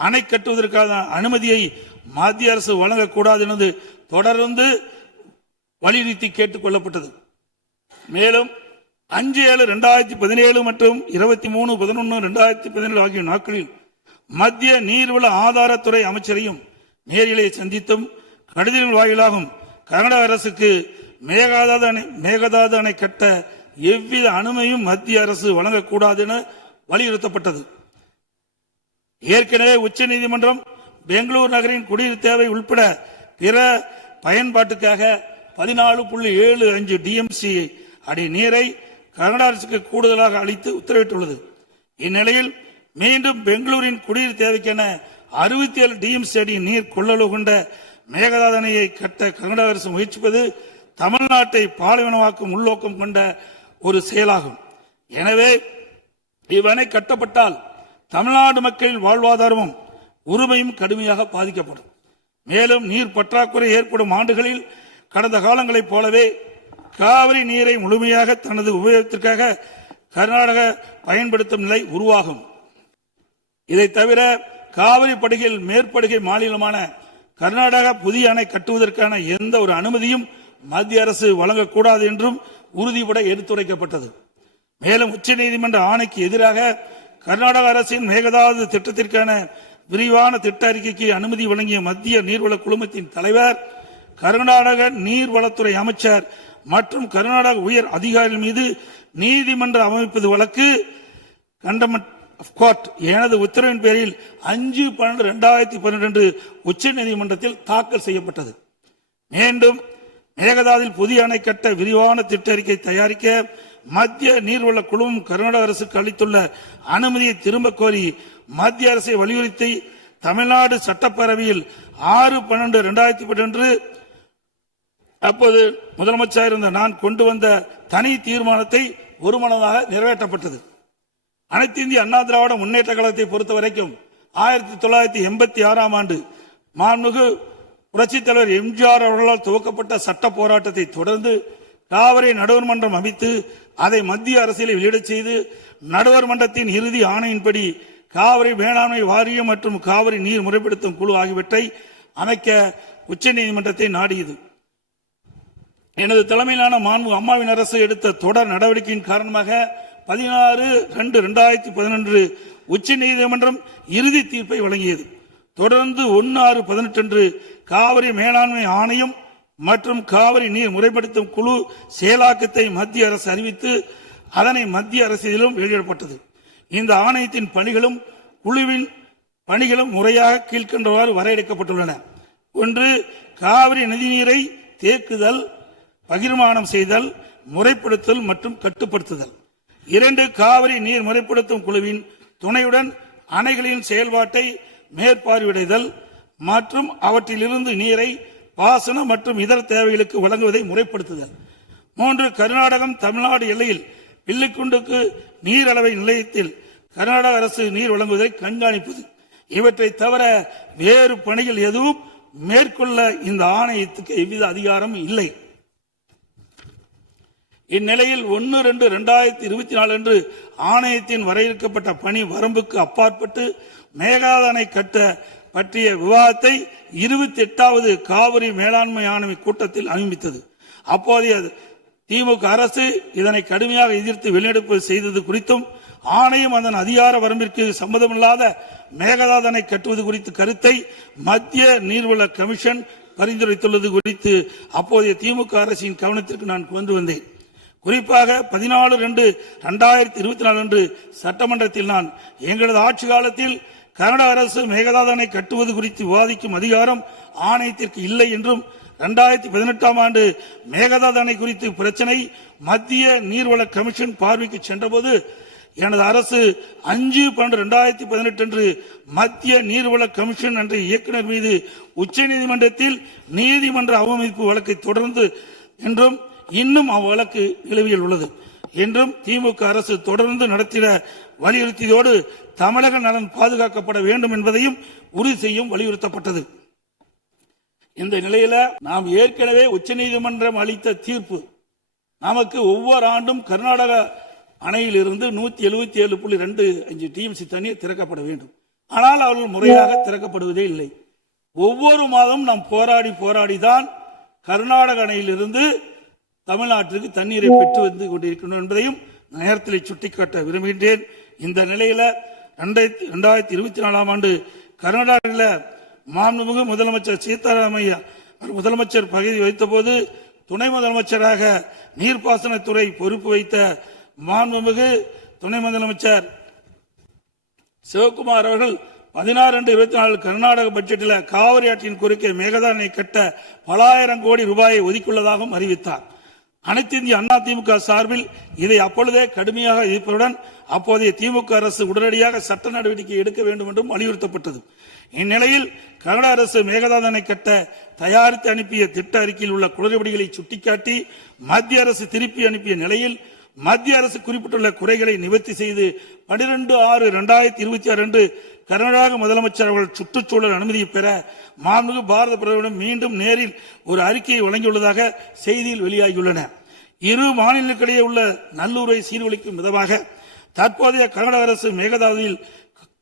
அணை கட்டுவதற்கான அனுமதியை மத்திய அரசு வழங்கக்கூடாது என்று தொடர்ந்து வலியுறுத்தி கேட்டுக் கொள்ளப்பட்டது. மேலும் 5/7/2017 மற்றும் 23/11/2017 ஆகிய நாட்களில் மத்திய நீர்வள ஆதாரத்துறை அமைச்சரையும் நேரிலே சந்தித்தும் கடிதங்கள் வாயிலாகவும் கர்நாடக அரசுக்கு மேகதாது அணை கட்ட எவ்வித அனுமதியும் மத்திய அரசு வழங்கக்கூடாது என வலியுறுத்தப்பட்டது. ஏற்கனவே உச்சநீதிமன்றம் பெங்களூரு நகரின் குடிநீர் தேவை உட்பட பிற பயன்பாட்டுக்காக 14.75 டிஎம்சி அடி நீரை கர்நாடக அரசுக்கு கூடுதலாக அளித்து உத்தரவிட்டுள்ளது. இந்நிலையில் மீண்டும் பெங்களூரின் குடிநீர் தேவைக்கென 67 டிஎம்சி அடி நீர் கொள்ளளவு கொண்ட மேகதாது அணையை கட்ட கர்நாடக அரசு முயற்சிப்பது தமிழ்நாட்டை பாலைவனமாக்கும் உள்நோக்கம் கொண்ட ஒரு செயலாகும். எனவே இவ்வணை கட்டப்பட்டால் தமிழ்நாடு மக்களின் வாழ்வாதாரமும் உரிமையும் கடுமையாக பாதிக்கப்படும். மேலும் நீர் பற்றாக்குறை ஏற்படும் ஆண்டுகளில் கடந்த காலங்களைப் போலவே காவிரி நீரை முழுமையாக தனது உபயோகத்திற்காக கர்நாடக பயன்படுத்தும் நிலை உருவாகும். இதை தவிர காவிரி படுகையில் மேற்படுகை மாநிலமான கர்நாடகா புதிய அணை கட்டுவதற்கான எந்த ஒரு அனுமதியும் மத்திய அரசு வழங்கக்கூடாது என்றும் உறுதிபட எடுத்துரைக்கப்பட்டது. மேலும் உச்சநீதிமன்ற ஆணைக்கு எதிராக கர்நாடக அரசின் மேகதாது திட்டத்திற்கான விரிவான திட்ட அறிக்கைக்கு அனுமதி வழங்கிய மத்திய நீர்வள குழுமத்தின் தலைவர், கர்நாடக நீர்வளத்துறை அமைச்சர் மற்றும் கர்நாடக உயர் அதிகாரிகள் மீது நீதிமன்ற அமைப்பது வழக்கு கண்டமெண்ட் ஆஃப் கோர்ட் எனது உத்தரவின் பேரில் 5/12/2012 உச்ச நீதிமன்றத்தில் தாக்கல் செய்யப்பட்டது. மீண்டும் மேகதாதில் புதிய அணை கட்ட விரிவான திட்ட அறிக்கை தயாரிக்க மத்திய நீர்வள குழுமம் கர்நாடக அரசுக்கு அளித்துள்ள அனுமதியை திரும்ப கோரி மத்திய அரசை வலியுறுத்தி தமிழ்நாடு சட்டப்பேரவையில் 6/12/2012 அப்போது முதலமைச்சர் இருந்த நான் கொண்டு வந்த தனி தீர்மானத்தை ஒருமனதாக நிறைவேற்றப்பட்டது. அனைத்து இந்திய அண்ணா திராவிட முன்னேற்ற கழகத்தை பொறுத்த வரைக்கும் 1986ஆம் ஆண்டு மாண்புமிகு புரட்சித் தலைவர் எம்ஜிஆர் அவர்களால் துவக்கப்பட்ட சட்ட போராட்டத்தை தொடர்ந்து காவிரி நடுவர் மன்றம் அமைத்து அதை மத்திய அரசியலை வெளியிடச் செய்து நடுவர் மன்றத்தின் இறுதி ஆணையின்படி காவிரி மேலாண்மை வாரியம் மற்றும் காவிரி நீர் முறைப்படுத்தும் குழு ஆகியவற்றை அமைக்க உச்சநீதிமன்றத்தை நாடியது. எனது தலைமையிலான மாண்பு அம்மாவின் அரசு எடுத்த தொடர் நடவடிக்கையின் காரணமாக 16/2/2011 உச்ச நீதிமன்றம் இறுதி தீர்ப்பை வழங்கியது. தொடர்ந்து 1/6/18 காவிரி மேலாண்மை ஆணையம் மற்றும் காவிரி நீர் முறைப்படுத்தும் குழு செயலாக்கத்தை மத்திய அரசு அறிவித்து அதனை மத்திய அரசிலும் வெளியிடப்பட்டது. இந்த ஆணையத்தின் பணிகளும் குழுவின் பணிகளும் முறையாக கீழ்கண்டவாறு வரையறுக்கப்பட்டுள்ளன. 1. காவிரி நதிநீரை தேக்குதல், பகிர்மானம் செய்தல், முறைப்படுத்தல் மற்றும் கட்டுப்படுத்துதல். 2. காவிரி நீர் முறைப்படுத்தும் குழுவின் துணையுடன் அணைகளின் செயல்பாட்டை மேற்பார்வையிடுதல் மற்றும் அவற்றிலிருந்து நீரை பாசன மற்றும் இதர தேவைகளுக்கு வழங்குவதை முறைப்படுத்துதல். 3. கர்நாடகம் தமிழ்நாடு எல்லையில் பில்லிக்குண்டுக்கு நீர் அளவை நிலையத்தில் கர்நாடக அரசு நீர் வழங்குவதை கண்காணிப்பது. இவற்றை தவிர வேறு பணிகள் எதுவும் மேற்கொள்ள இந்த ஆணையத்துக்கு எவ்வித அதிகாரம் இல்லை. இந்நிலையில் 1/2/2024 அன்று ஆணையத்தின் வரையறுக்கப்பட்ட பணி வரம்புக்கு அப்பாற்பட்டு மேகதாது அணை கட்ட பற்றிய விவாதத்தை 28வது காவிரி மேலாண்மை ஆணைய கூட்டத்தில் அனுமதித்தது. அப்போதைய திமுக அரசு இதனை கடுமையாக எதிர்த்து வெளிநடப்பு செய்தது குறித்தும் ஆணையம் அதன் அதிகார வரம்பிற்கு சம்மதமில்லாத மேகதாது அணை கட்டுவது குறித்த கருத்தை மத்திய நீர்வள கமிஷன் பரிந்துரைத்துள்ளது குறித்து அப்போதைய திமுக அரசின் கவனத்திற்கு நான் கொண்டு வந்தேன். குறிப்பாக 14/2/2024 அன்று சட்டமன்றத்தில் நான் எங்களது ஆட்சி காலத்தில் கர்நாடக அரசு மேகதாது அணை கட்டுவது குறித்து விவாதிக்கும் அதிகாரம் ஆணையத்திற்கு இல்லை என்றும் 2018ஆம் ஆண்டு மேகதாது அணை குறித்து பிரச்சனை மத்திய நீர்வள கமிஷன் பார்வைக்கு சென்றபோது எனது அரசு 5/12/2018 அன்று மத்திய நீர்வள கமிஷன் என்ற இயக்குநர் மீது உச்சநீதிமன்றத்தில் நீதிமன்ற அவமதிப்பு வழக்கை தொடர்ந்து என்றும் இன்னும் அவ்வழக்கு நிலுவையில் உள்ளது என்றும் திமுக அரசு தொடர்ந்து நடத்திட வலியுறுத்தியதோடு தமிழக நலன் பாதுகாக்கப்பட வேண்டும் என்பதையும் உறுதி செய்யும் வலியுறுத்தப்பட்டது. இந்த நிலையில நாம் ஏற்கனவே உச்சநீதிமன்றம் அளித்த தீர்ப்பு நமக்கு ஒவ்வொரு ஆண்டும் கர்நாடக அணையிலிருந்து 177.25 டிஎம்சி தண்ணீர் திறக்கப்பட வேண்டும். ஆனால் அவர்கள் முறையாக திறக்கப்படுவதே இல்லை. ஒவ்வொரு மாதம் நாம் போராடிதான் கர்நாடக அணையிலிருந்து தமிழ்நாட்டிற்கு தண்ணீரை பெற்று வந்து கொண்டிருக்கணும் என்பதையும் நேரத்தில் சுட்டிக்காட்ட விரும்புகின்றேன். இந்த நிலையில 2024ஆம் ஆண்டு கர்நாடகாவில் மாண்புமிகு முதலமைச்சர் சீதாராமையா முதலமைச்சர் பதவி வைத்த போது துணை முதலமைச்சராக நீர்ப்பாசனத்துறை பொறுப்பு வைத்த மாண்புமிகு துணை முதலமைச்சர் சிவகுமார் அவர்கள் 16/2/24 கர்நாடக பட்ஜெட்டில் காவிரி ஆற்றின் குறுக்கே மேகதாது அணை கட்ட பல ஆயிரம் கோடி ரூபாயை ஒதுக்கியுள்ளதாகவும் அறிவித்தார். அனைத்து இந்திய அண்ணா திமுக சார்பில் இதை அப்பொழுதே கடுமையாக எதிர்ப்பதுடன் அப்போதைய திமுக அரசு உடனடியாக சட்ட நடவடிக்கை எடுக்க வேண்டும் என்றும் வலியுறுத்தப்பட்டது. இந்நிலையில் கர்நாடக அரசு மேகதாது அணை கட்ட தயாரித்து அனுப்பிய திட்ட அறிக்கையில் உள்ள குளறுபடிகளை சுட்டிக்காட்டி மத்திய அரசு திருப்பி அனுப்பிய நிலையில் மத்திய அரசு குறிப்பிட்டுள்ள குறைகளை நிவர்த்தி செய்து 12/6/2026 அன்று கர்நாடக முதலமைச்சர் அவர்கள் சுற்றுச்சூழல் அனுமதியை பெற மாண்புமிகு பாரத பிரதமரிடம் மீண்டும் நேரில் ஒரு அறிக்கையை வழங்கியுள்ளதாக செய்தியில் வெளியாகியுள்ளன. இரு மாநிலங்களுக்கிடையே உள்ள நல்லுறவை சீர்குலைக்கும் விதமாக தற்போதைய கர்நாடக அரசு மேகதாதுவில்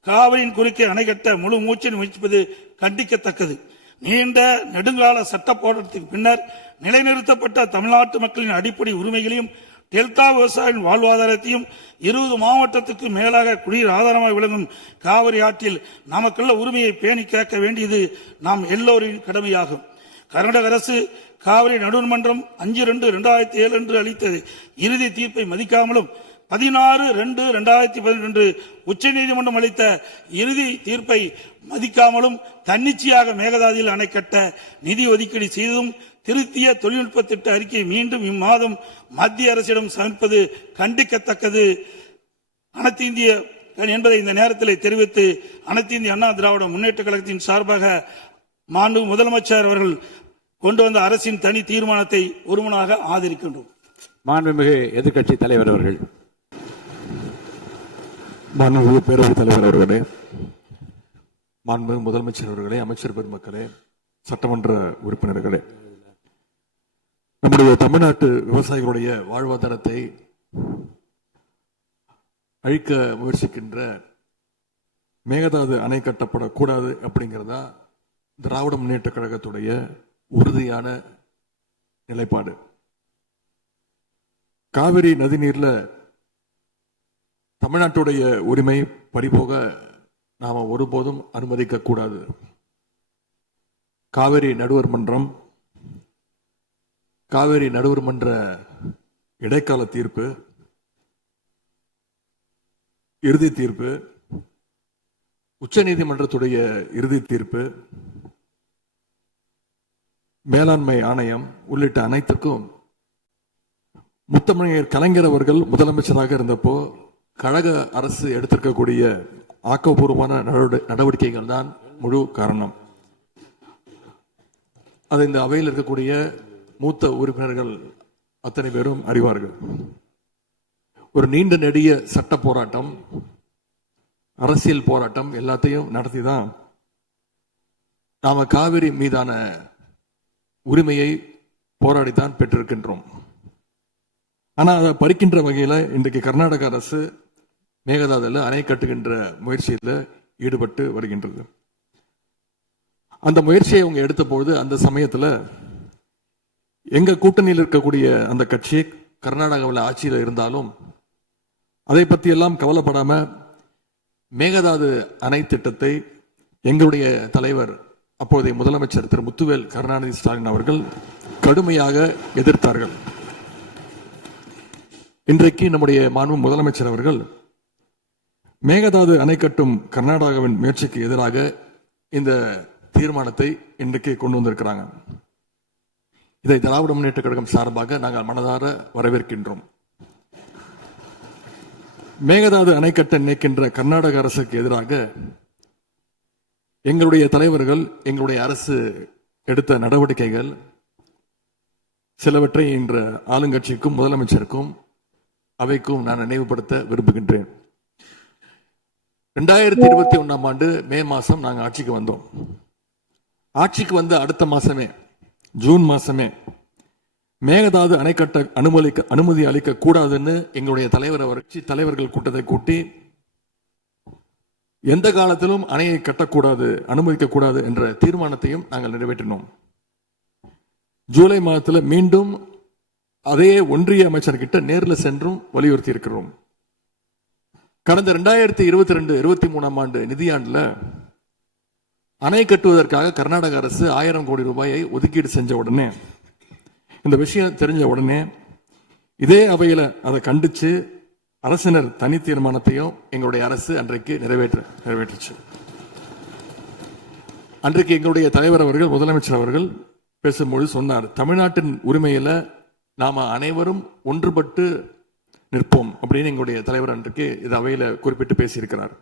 காவிரியின் குறுக்கே அணை கட்ட முழு மூச்சில் முயற்சிப்பது கண்டிக்கத்தக்கது. நீண்ட நெடுங்கால சட்ட போராட்டத்திற்கு பின்னர் நிலைநிறுத்தப்பட்ட தமிழ்நாட்டு மக்களின் அடிப்படை உரிமைகளையும் டெல்டா விவசாயியின் வாழ்வாதாரத்தையும் 20 மாவட்டத்துக்கு மேலாக குடிநீர் ஆதாரமாக விளங்கும் காவிரி ஆற்றில் நமக்குள்ள உரிமையை பேணி காக்க வேண்டியது நாம் எல்லோரின் கடமையாகும். கர்நாடக அரசு காவிரி நடுவர் மன்றம் 5/2/2007 அன்று அளித்த இறுதி தீர்ப்பை மதிக்காமலும் 16/2/2012 உச்சநீதிமன்றம் அளித்த இறுதி தீர்ப்பை மதிக்காமலும் தன்னிச்சையாக மேகதாதுவில் அணை கட்ட நிதி ஒதுக்கீடு செய்ததும் திருத்திய தொழில்நுட்ப திட்ட அறிக்கை மீண்டும் இம்மாதம் மத்திய அரசிடம் சமர்ப்பது கண்டிக்கத்தக்கது. அனைத்து இந்திய என்பதை இந்த நேரத்தில் தெரிவித்து அனைத்து இந்திய அண்ணா திராவிட முன்னேற்ற கழகத்தின் சார்பாக மாண்பு முதலமைச்சர் அவர்கள் கொண்டு வந்த அரசின் தனி தீர்மானத்தை ஒருமனாக ஆதரிக்கின்றோம். மாண்புமிகு எதிர்க்கட்சி தலைவர் அவர்கள். மாண்புமிகு பேரவைத் தலைவர் அவர்களே, மாண்புமிகு முதலமைச்சர் அவர்களே, அமைச்சர் பெருமக்களே, சட்டமன்ற உறுப்பினர்களே, நம்முடைய தமிழ்நாட்டு விவசாயிகளுடைய வாழ்வாதாரத்தை அழிக்க முயற்சிக்கின்ற மேகதாது அணை கட்டப்படக்கூடாது அப்படிங்கிறதா திராவிட முன்னேற்ற கழகத்துடைய உறுதியான நிலைப்பாடு. காவிரி நதிநீர்ல தமிழ்நாட்டுடைய உரிமை பறிபோக நாம ஒருபோதும் அனுமதிக்க கூடாது. காவிரி நடுவர் மன்றம், காவிரி நடுவர் மன்ற இடைக்கால தீர்ப்பு, இறுதி தீர்ப்பு, உச்சநீதிமன்றத்துடைய இறுதி தீர்ப்பு, மேலாண்மை ஆணையம் உள்ளிட்ட அனைத்துக்கும் முத்தமிழர் கலைஞர் அவர்கள் முதலமைச்சராக இருந்தப்போ கழக அரசு எடுத்திருக்கக்கூடிய ஆக்கப்பூர்வமான நடவடிக்கைகள் தான் முழு காரணம். அது இந்த அவையில் இருக்கக்கூடிய மூத்த உறுப்பினர்கள் அத்தனை பேரும் அறிவார்கள். ஒரு நீண்ட நெடிய சட்ட போராட்டம், அரசியல் போராட்டம் எல்லாத்தையும் நடத்தி தான் நாம காவிரி மீதான உரிமையை போராடித்தான் பெற்றிருக்கின்றோம். ஆனா அதை பறிக்கின்ற வகையில இன்றைக்கு கர்நாடக அரசு மேகதாதுல அணை கட்டுகின்ற முயற்சியில் ஈடுபட்டு வருகின்றது. அந்த முயற்சியை அவங்க எடுத்த பொழுது அந்த சமயத்துல எங்க கூட்டணியில் இருக்கக்கூடிய அந்த கட்சி கர்நாடகாவில் ஆட்சியில் இருந்தாலும் அதை பத்தி எல்லாம் கவலைப்படாம மேகதாது அணை திட்டத்தை எங்களுடைய தலைவர் அப்போதைய முதலமைச்சர் திரு முத்துவேல் கருணாநிதி ஸ்டாலின் அவர்கள் கடுமையாக எதிர்த்தார்கள். இன்றைக்கு நம்முடைய மாண்பு முதலமைச்சர் அவர்கள் மேகதாது அணை கட்டும் கர்நாடகாவின் முயற்சிக்கு எதிராக இந்த தீர்மானத்தை இன்றைக்கு கொண்டு வந்திருக்கிறாங்க. இதை திராவிட முன்னேற்ற கழகம் சார்பாக நாங்கள் மனதார வரவேற்கின்றோம். மேகதாது அணை கட்ட நினைக்கின்ற கர்நாடக அரசுக்கு எதிராக எங்களுடைய தலைவர்கள், எங்களுடைய அரசு எடுத்த நடவடிக்கைகள் சிலவற்றை இன்று ஆளுங்கட்சிக்கும் முதலமைச்சருக்கும் அவைக்கும் நான் நினைவுபடுத்த விரும்புகின்றேன். 2021 ஆண்டு மே மாசம் நாங்கள் ஆட்சிக்கு வந்தோம். ஆட்சிக்கு வந்து அடுத்த மாசமே, ஜூன் மாசமே மேகதாது அணை கட்ட அனுமதி அளிக்க கூடாதுன்னு எங்களுடைய தலைவர்கள் கூட்டத்தை கூட்டி எந்த காலத்திலும் அணையை கட்டக்கூடாது, அனுமதிக்க கூடாது என்ற தீர்மானத்தையும் நாங்கள் நிறைவேற்றினோம். ஜூலை மாதத்தில் மீண்டும் அதே ஒன்றிய அமைச்சர்கிட்ட நேரில் சென்றும் வலியுறுத்தி இருக்கிறோம். கடந்த 2022-23 ஆண்டு நிதியாண்டுல அணை கட்டுவதற்காக கர்நாடக அரசு 1000 கோடி ரூபாயை ஒதுக்கீடு செஞ்ச உடனே, இந்த விஷயம் தெரிஞ்ச உடனே இதே அவையில அதை கண்டிச்சு அரசினர் தனி தீர்மானத்தையும் எங்களுடைய அரசு அன்றைக்கு நிறைவேற்றுச்சு. அன்றைக்கு எங்களுடைய தலைவர் அவர்கள், முதலமைச்சர் அவர்கள் பேசும்பொழுது சொன்னார், தமிழ்நாட்டின் உரிமையில நாம அனைவரும் ஒன்றுபட்டு நிற்போம் அப்படின்னு எங்களுடைய தலைவர் அன்றைக்கு இது அவையில குறிப்பிட்டு பேசியிருக்கிறார்.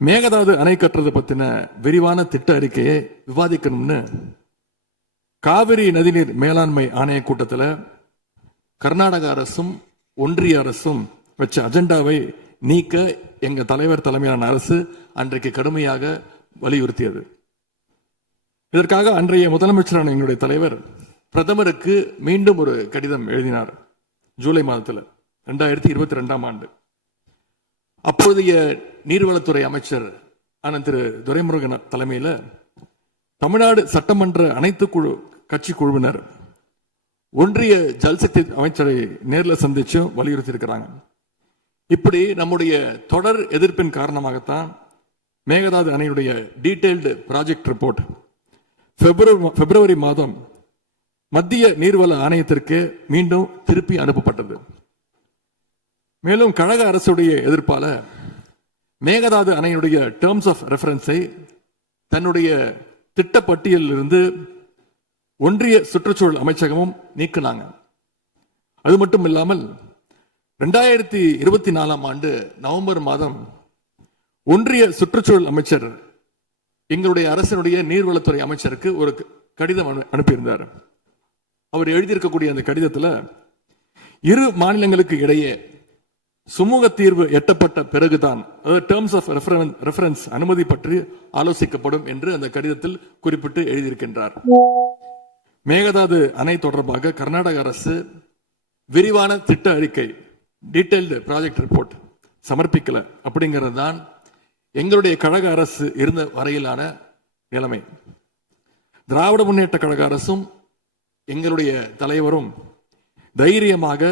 மேகதாது அணை கட்டுறது பத்தின விரிவான திட்ட அறிக்கையை விவாதிக்கணும்னு காவிரி நதிநீர் மேலாண்மை ஆணைய கூட்டத்தில் கர்நாடக அரசும் ஒன்றிய அரசும் வச்ச அஜெண்டாவை நீக்க எங்க தலைவர் தலைமையிலான அரசு அன்றைக்கு கடுமையாக வலியுறுத்தியது. இதற்காக அன்றைய முதலமைச்சரான எங்களுடைய தலைவர் பிரதமருக்கு மீண்டும் ஒரு கடிதம் எழுதினார். ஜூலை மாதத்தில் 2022 ஆண்டு. அப்போதைய நீர்வளத்துறை அமைச்சர் ஆனந்த் திரு துரைமுருகன் தலைமையில் தமிழ்நாடு சட்டமன்ற அனைத்து கட்சி குழுவினர் ஒன்றிய ஜல்சக்தி அமைச்சரை நேரில் சந்திச்சு வலியுறுத்தி இருக்கிறாங்க. இப்படி நம்முடைய தொடர் எதிர்ப்பின் காரணமாகத்தான் மேகதாது அணையுடைய டீடைல்டு ப்ராஜெக்ட் ரிப்போர்ட் பிப்ரவரி மாதம் மத்திய நீர்வள ஆணையத்திற்கு மீண்டும் திருப்பி அனுப்பப்பட்டது. மேலும் கழக அரசுடைய எதிர்ப்பால மேகதாது அணையுடைய டேர்ம்ஸ் ஆஃப் ரெஃபரன்ஸை தன்னுடைய திட்டப்பட்டியலில் இருந்து ஒன்றிய சுற்றுச்சூழல் அமைச்சகமும் நீக்கினாங்க. அது மட்டும் இல்லாமல் 2024 நவம்பர் மாதம் ஒன்றிய சுற்றுச்சூழல் அமைச்சர் எங்களுடைய அரசினுடைய நீர்வளத்துறை அமைச்சருக்கு ஒரு கடிதம் அனுப்பியிருந்தார். அவர் எழுதியிருக்கக்கூடிய அந்த கடிதத்தில் இரு மாநிலங்களுக்கு இடையே சுமூக தீர்வு எட்டப்பட்ட பிறகுதான், அதாவது டேர்ம்ஸ் ஆஃப் ரெஃபரன்ஸ் அனுமதி பற்றி ஆலோசிக்கப்படும் என்று அந்த கடிதத்தில் குறிப்பிட்டு எழுதியிருக்கின்றார். மேகதாது அணை தொடர்பாக கர்நாடக அரசு விரிவான திட்ட அறிக்கை, டீடைல்டு ப்ராஜெக்ட் ரிப்போர்ட் சமர்ப்பிக்கல அப்படிங்கிறது தான் எங்களுடைய கழக அரசு இருந்த வரையிலான நிலைமை. திராவிட முன்னேற்ற கழக அரசும் எங்களுடைய தலைவரும் தைரியமாக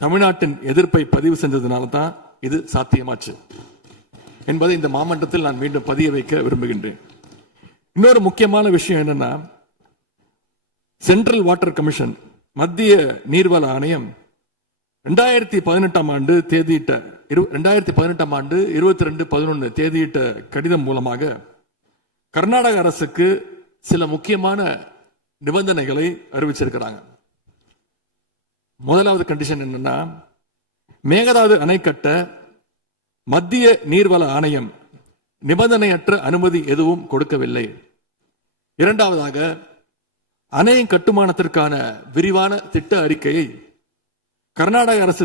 தமிழ்நாட்டின் எதிர்ப்பை பதிவு செஞ்சதுனால தான் இது சாத்தியமாச்சு என்பதை இந்த மாமன்றத்தில் நான் மீண்டும் பதிய வைக்க விரும்புகின்றேன். இன்னொரு முக்கியமான விஷயம் என்னன்னா, சென்ட்ரல் வாட்டர் கமிஷன், மத்திய நீர்வள ஆணையம் 2018 ஆண்டு தேதியிட்ட 2018 ஆண்டு 22/11 தேதியிட்ட கடிதம் மூலமாக கர்நாடக அரசுக்கு சில முக்கியமான நிபந்தனைகளை அறிவிச்சிருக்கிறாங்க. முதலாவது கண்டிஷன் என்னன்னா, மேகதாது அணை கட்ட மத்திய நீர்வள ஆணையம் நிபந்தனையற்ற அனுமதி எதுவும் கொடுக்கவில்லை. இரண்டாவதாக, அணையின் கட்டுமானத்திற்கான விரிவான திட்ட அறிக்கையை கர்நாடக அரசு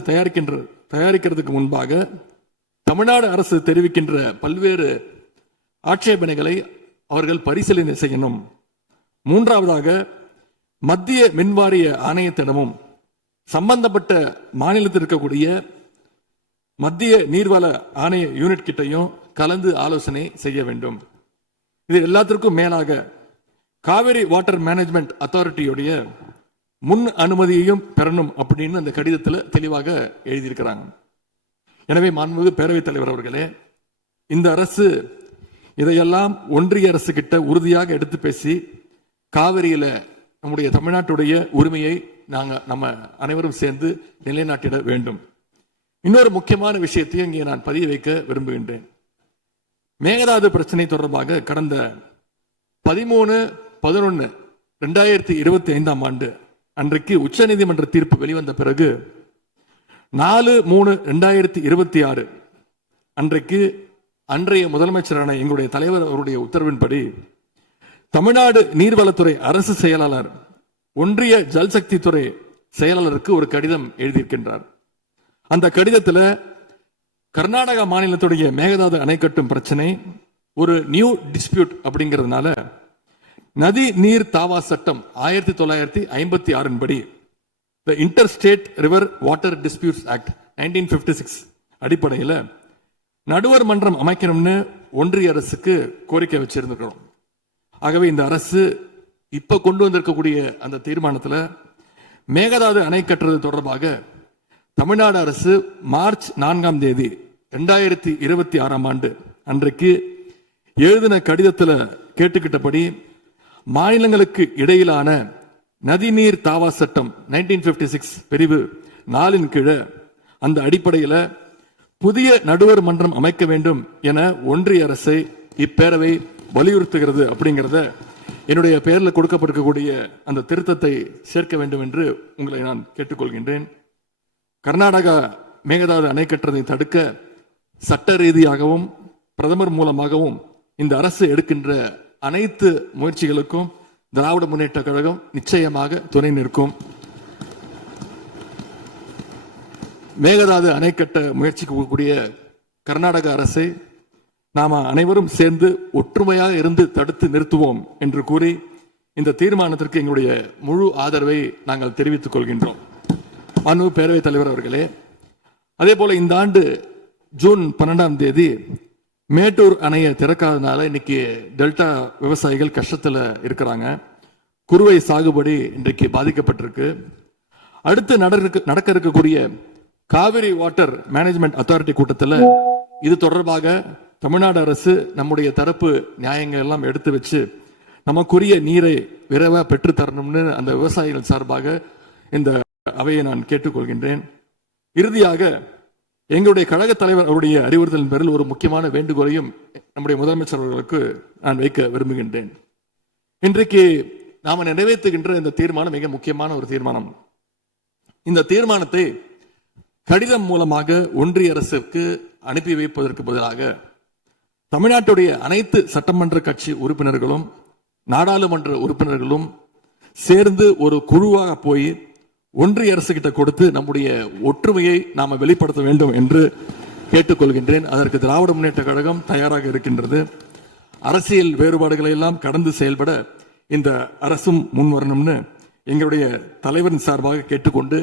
தயாரிக்கிறதுக்கு முன்பாக தமிழ்நாடு அரசு தெரிவிக்கின்ற பல்வேறு ஆட்சேபனைகளை அவர்கள் பரிசீலனை செய்யணும். மூன்றாவதாக, மத்திய மின்வாரிய ஆணையத்திடமும் சம்பந்தப்பட்ட மாநிலத்தில் இருக்கக்கூடிய மத்திய நீர்வள ஆணைய யூனிட் கிட்டையும் கலந்து ஆலோசனை செய்ய வேண்டும். இது எல்லாத்திற்கும் மேலாக காவிரி வாட்டர் மேனேஜ்மெண்ட் அத்தாரிட்டியுடைய முன் அனுமதியையும் பெறணும் அப்படின்னு அந்த கடிதத்தில் தெளிவாக எழுதியிருக்கிறாங்க. எனவே மாண்புமிகு பேரவைத் தலைவர் அவர்களே, இந்த அரசு இதையெல்லாம் ஒன்றிய அரசு கிட்ட உறுதியாக எடுத்து பேசி காவிரியில நம்முடைய தமிழ்நாட்டுடைய உரிமையை நம்ம அனைவரும் சேர்ந்து நிலைநாட்டிட வேண்டும். இன்னொரு முக்கியமான விஷயத்தையும் இங்கே நான் பதிய வைக்க விரும்புகின்றேன். மேகதாது பிரச்சனை தொடர்பாக கடந்த 13/11/2025 ஆண்டு அன்றைக்கு உச்சநீதிமன்ற தீர்ப்பு வெளிவந்த பிறகு 4/3/2026 அன்றைக்கு அன்றைய முதலமைச்சரான எங்களுடைய தலைவர் அவருடைய உத்தரவின்படி தமிழ்நாடு நீர்வளத்துறை அரசு செயலாளர் ஒன்றிய ஜல்சக்தி துறை செயலாளருக்கு ஒரு கடிதம் எழுதியிருக்கின்றார். அந்த கடிதத்தில் கர்நாடக மாநிலத்துடைய மேகதாது அணை கட்டும் பிரச்சனை ஒரு நியூ டிஸ்பியூட் அப்படிங்கிறதுனால நதி நீர் தாவா சட்டம் 1956 படி inter state river water disputes act 1956 அடிப்படையில் நடுவர் மன்றம் அமைக்கணும்னு ஒன்றிய அரசுக்கு கோரிக்கை வச்சிருந்துக்கிறோம். ஆகவே இந்த அரசு இப்ப கொண்டு வந்திருக்கக்கூடிய அந்த தீர்மானத்தில் மேகதாது அணை கட்டுறது தொடர்பாக தமிழ்நாடு அரசு மார்ச் 4ஆம் தேதி 2026 ஆண்டு அன்றைக்கு எழுதின கடிதத்தில் கேட்டுக்கிட்டபடி மாநிலங்களுக்கு இடையிலான நதிநீர் தாவா சட்டம் 1956 பிரிவு 4 கீழே அந்த அடிப்படையில் புதிய நடுவர் மன்றம் அமைக்க வேண்டும் என ஒன்றிய அரசை இப்பேரவை வலியுறுத்துகிறது அப்படிங்கிறத என்னுடைய பெயரில் கொடுக்கப்பட்டிருக்கக்கூடிய அந்த திருத்தத்தை சேர்க்க வேண்டும் என்று உங்களை நான் கேட்டுக்கொள்கின்றேன். கர்நாடகா மேகதாது அணை கட்டுறதை தடுக்க சட்ட ரீதியாகவும் பிரதமர் மூலமாகவும் இந்த அரசு எடுக்கின்ற அனைத்து முயற்சிகளுக்கும் திராவிட முன்னேற்ற கழகம் நிச்சயமாக துணை நிற்கும். மேகதாது அணை கட்ட முயற்சிக்கக்கூடிய கர்நாடக அரசை நாம அனைவரும் சேர்ந்து ஒற்றுமையாக இருந்து தடுத்து நிறுத்துவோம் என்று கூறி இந்த தீர்மானத்திற்கு எங்களுடைய முழு ஆதரவை நாங்கள் தெரிவித்துக் கொள்கின்றோம். மாண்புமிகு பேரவைத் தலைவர் அவர்களே, அதே போல இந்த ஆண்டு ஜூன் 12ஆம் தேதி மேட்டூர் அணையை திறக்காதனால இன்னைக்கு டெல்டா விவசாயிகள் கஷ்டத்தில் இருக்கிறாங்க. குறுவை சாகுபடி இன்றைக்கு பாதிக்கப்பட்டிருக்கு. அடுத்து நடக்க இருக்கக்கூடிய காவிரி வாட்டர் மேனேஜ்மெண்ட் அத்தாரிட்டி கூட்டத்தில் இது தொடர்பாக தமிழ்நாடு அரசு நம்முடைய தரப்பு நியாயங்கள் எல்லாம் எடுத்து வச்சு நமக்குரிய நீரை விரைவாக பெற்று தரணும்னு அந்த விவசாயிகள் சார்பாக இந்த அவையை நான் கேட்டுக்கொள்கின்றேன். இறுதியாக எங்களுடைய கழக தலைவர் அவருடைய அறிவுறுத்தலின் பேரில் ஒரு முக்கியமான வேண்டுகோளையும் நம்முடைய முதலமைச்சர் அவர்களுக்கு நான் வைக்க விரும்புகின்றேன். இன்றைக்கு நாம நிறைவேற்றுகின்ற இந்த தீர்மானம் மிக முக்கியமான ஒரு தீர்மானம். இந்த தீர்மானத்தை கடிதம் மூலமாக ஒன்றிய அரசிற்கு அனுப்பி வைப்பதற்கு பதிலாக தமிழ்நாட்டுடைய அனைத்து சட்டமன்ற கட்சி உறுப்பினர்களும் நாடாளுமன்ற உறுப்பினர்களும் சேர்ந்து ஒரு குழுவாக போய் ஒன்றிய அரசு கிட்ட கொடுத்து நம்முடைய ஒற்றுமையை நாம வெளிப்படுத்த வேண்டும் என்று கேட்டுக்கொள்கின்றேன். அதற்கு திராவிட முன்னேற்ற கழகம் தயாராக இருக்கின்றது. அரசியல் வேறுபாடுகளை எல்லாம் கடந்து செயல்பட இந்த அரசும் முன்வரணும்னு எங்களுடைய தலைவரின் சார்பாக கேட்டுக்கொண்டு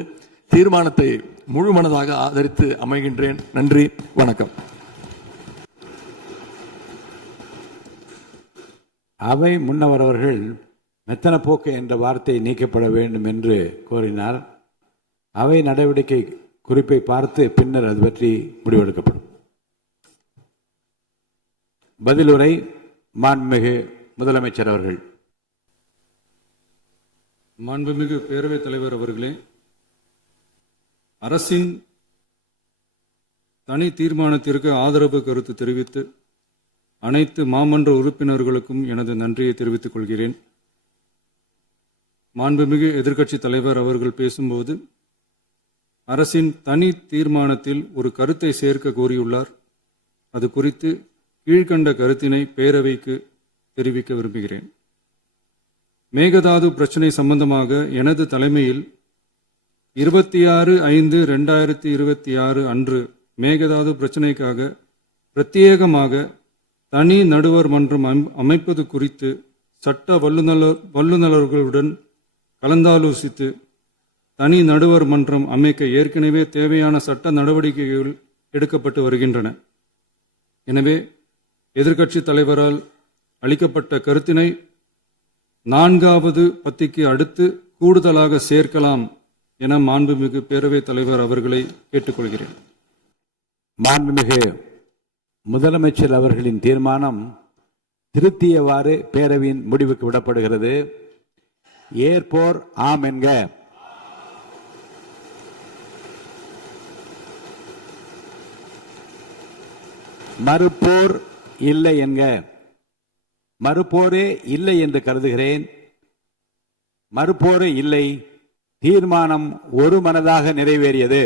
தீர்மானத்தை முழுமனதாக ஆதரித்து அமைகின்றேன். நன்றி, வணக்கம். அவை முன்னவர் அவர்கள் மெத்தன போக்கு என்ற வார்த்தை நீக்கப்பட வேண்டும் என்று கோரினார். அவை நடவடிக்கை குறிப்பை பார்த்து பின்னர் அது பற்றி முடிவெடுக்கப்படும். பதிலுரை மாண்புமிகு முதலமைச்சர் அவர்கள். மாண்புமிகு பேரவைத் தலைவர் அவர்களே, அரசின் தனி தீர்மானத்திற்கு ஆதரவு கருத்து தெரிவித்து அனைத்து மாமன்ற உறுப்பினர்களுக்கும் எனது நன்றியை தெரிவித்துக் கொள்கிறேன். மாண்புமிகு எதிர்க்கட்சி தலைவர் அவர்கள் பேசும்போது அரசின் தனி தீர்மானத்தில் ஒரு கருத்தை சேர்க்க கோரியுள்ளார். அது குறித்து கீழ்கண்ட கருத்தினை பேரவைக்கு தெரிவிக்க விரும்புகிறேன். மேகதாது பிரச்சினை சம்பந்தமாக எனது தலைமையில் 26/5/2026 அன்று மேகதாது பிரச்சினைக்காக பிரத்யேகமாக தனி நடுவர் மன்றம் அமைப்பது குறித்து சட்ட வல்லுநர்களுடன் கலந்தாலோசித்து தனி நடுவர் மன்றம் அமைக்க ஏற்கனவே தேவையான சட்ட நடவடிக்கைகள் எடுக்கப்பட்டு வருகின்றன. எனவே எதிர்க்கட்சி தலைவரால் அளிக்கப்பட்ட கருத்தினை 4வது பத்திக்கு அடுத்து கூடுதலாக சேர்க்கலாம் என மாண்புமிகு பேரவைத் தலைவர் அவர்களை கேட்டுக்கொள்கிறேன். மாண்புமிகு முதலமைச்சர் அவர்களின் தீர்மானம் திருத்தியவாறு பேரவையின் முடிவுக்கு விடப்படுகிறது. ஏற்போர் ஆம் என்க. மறுப்போர் இல்லை என்க. மறுப்போரே இல்லை என்று கருதுகிறேன். மறுப்போரே இல்லை. தீர்மானம் ஒருமனதாக நிறைவேறியது.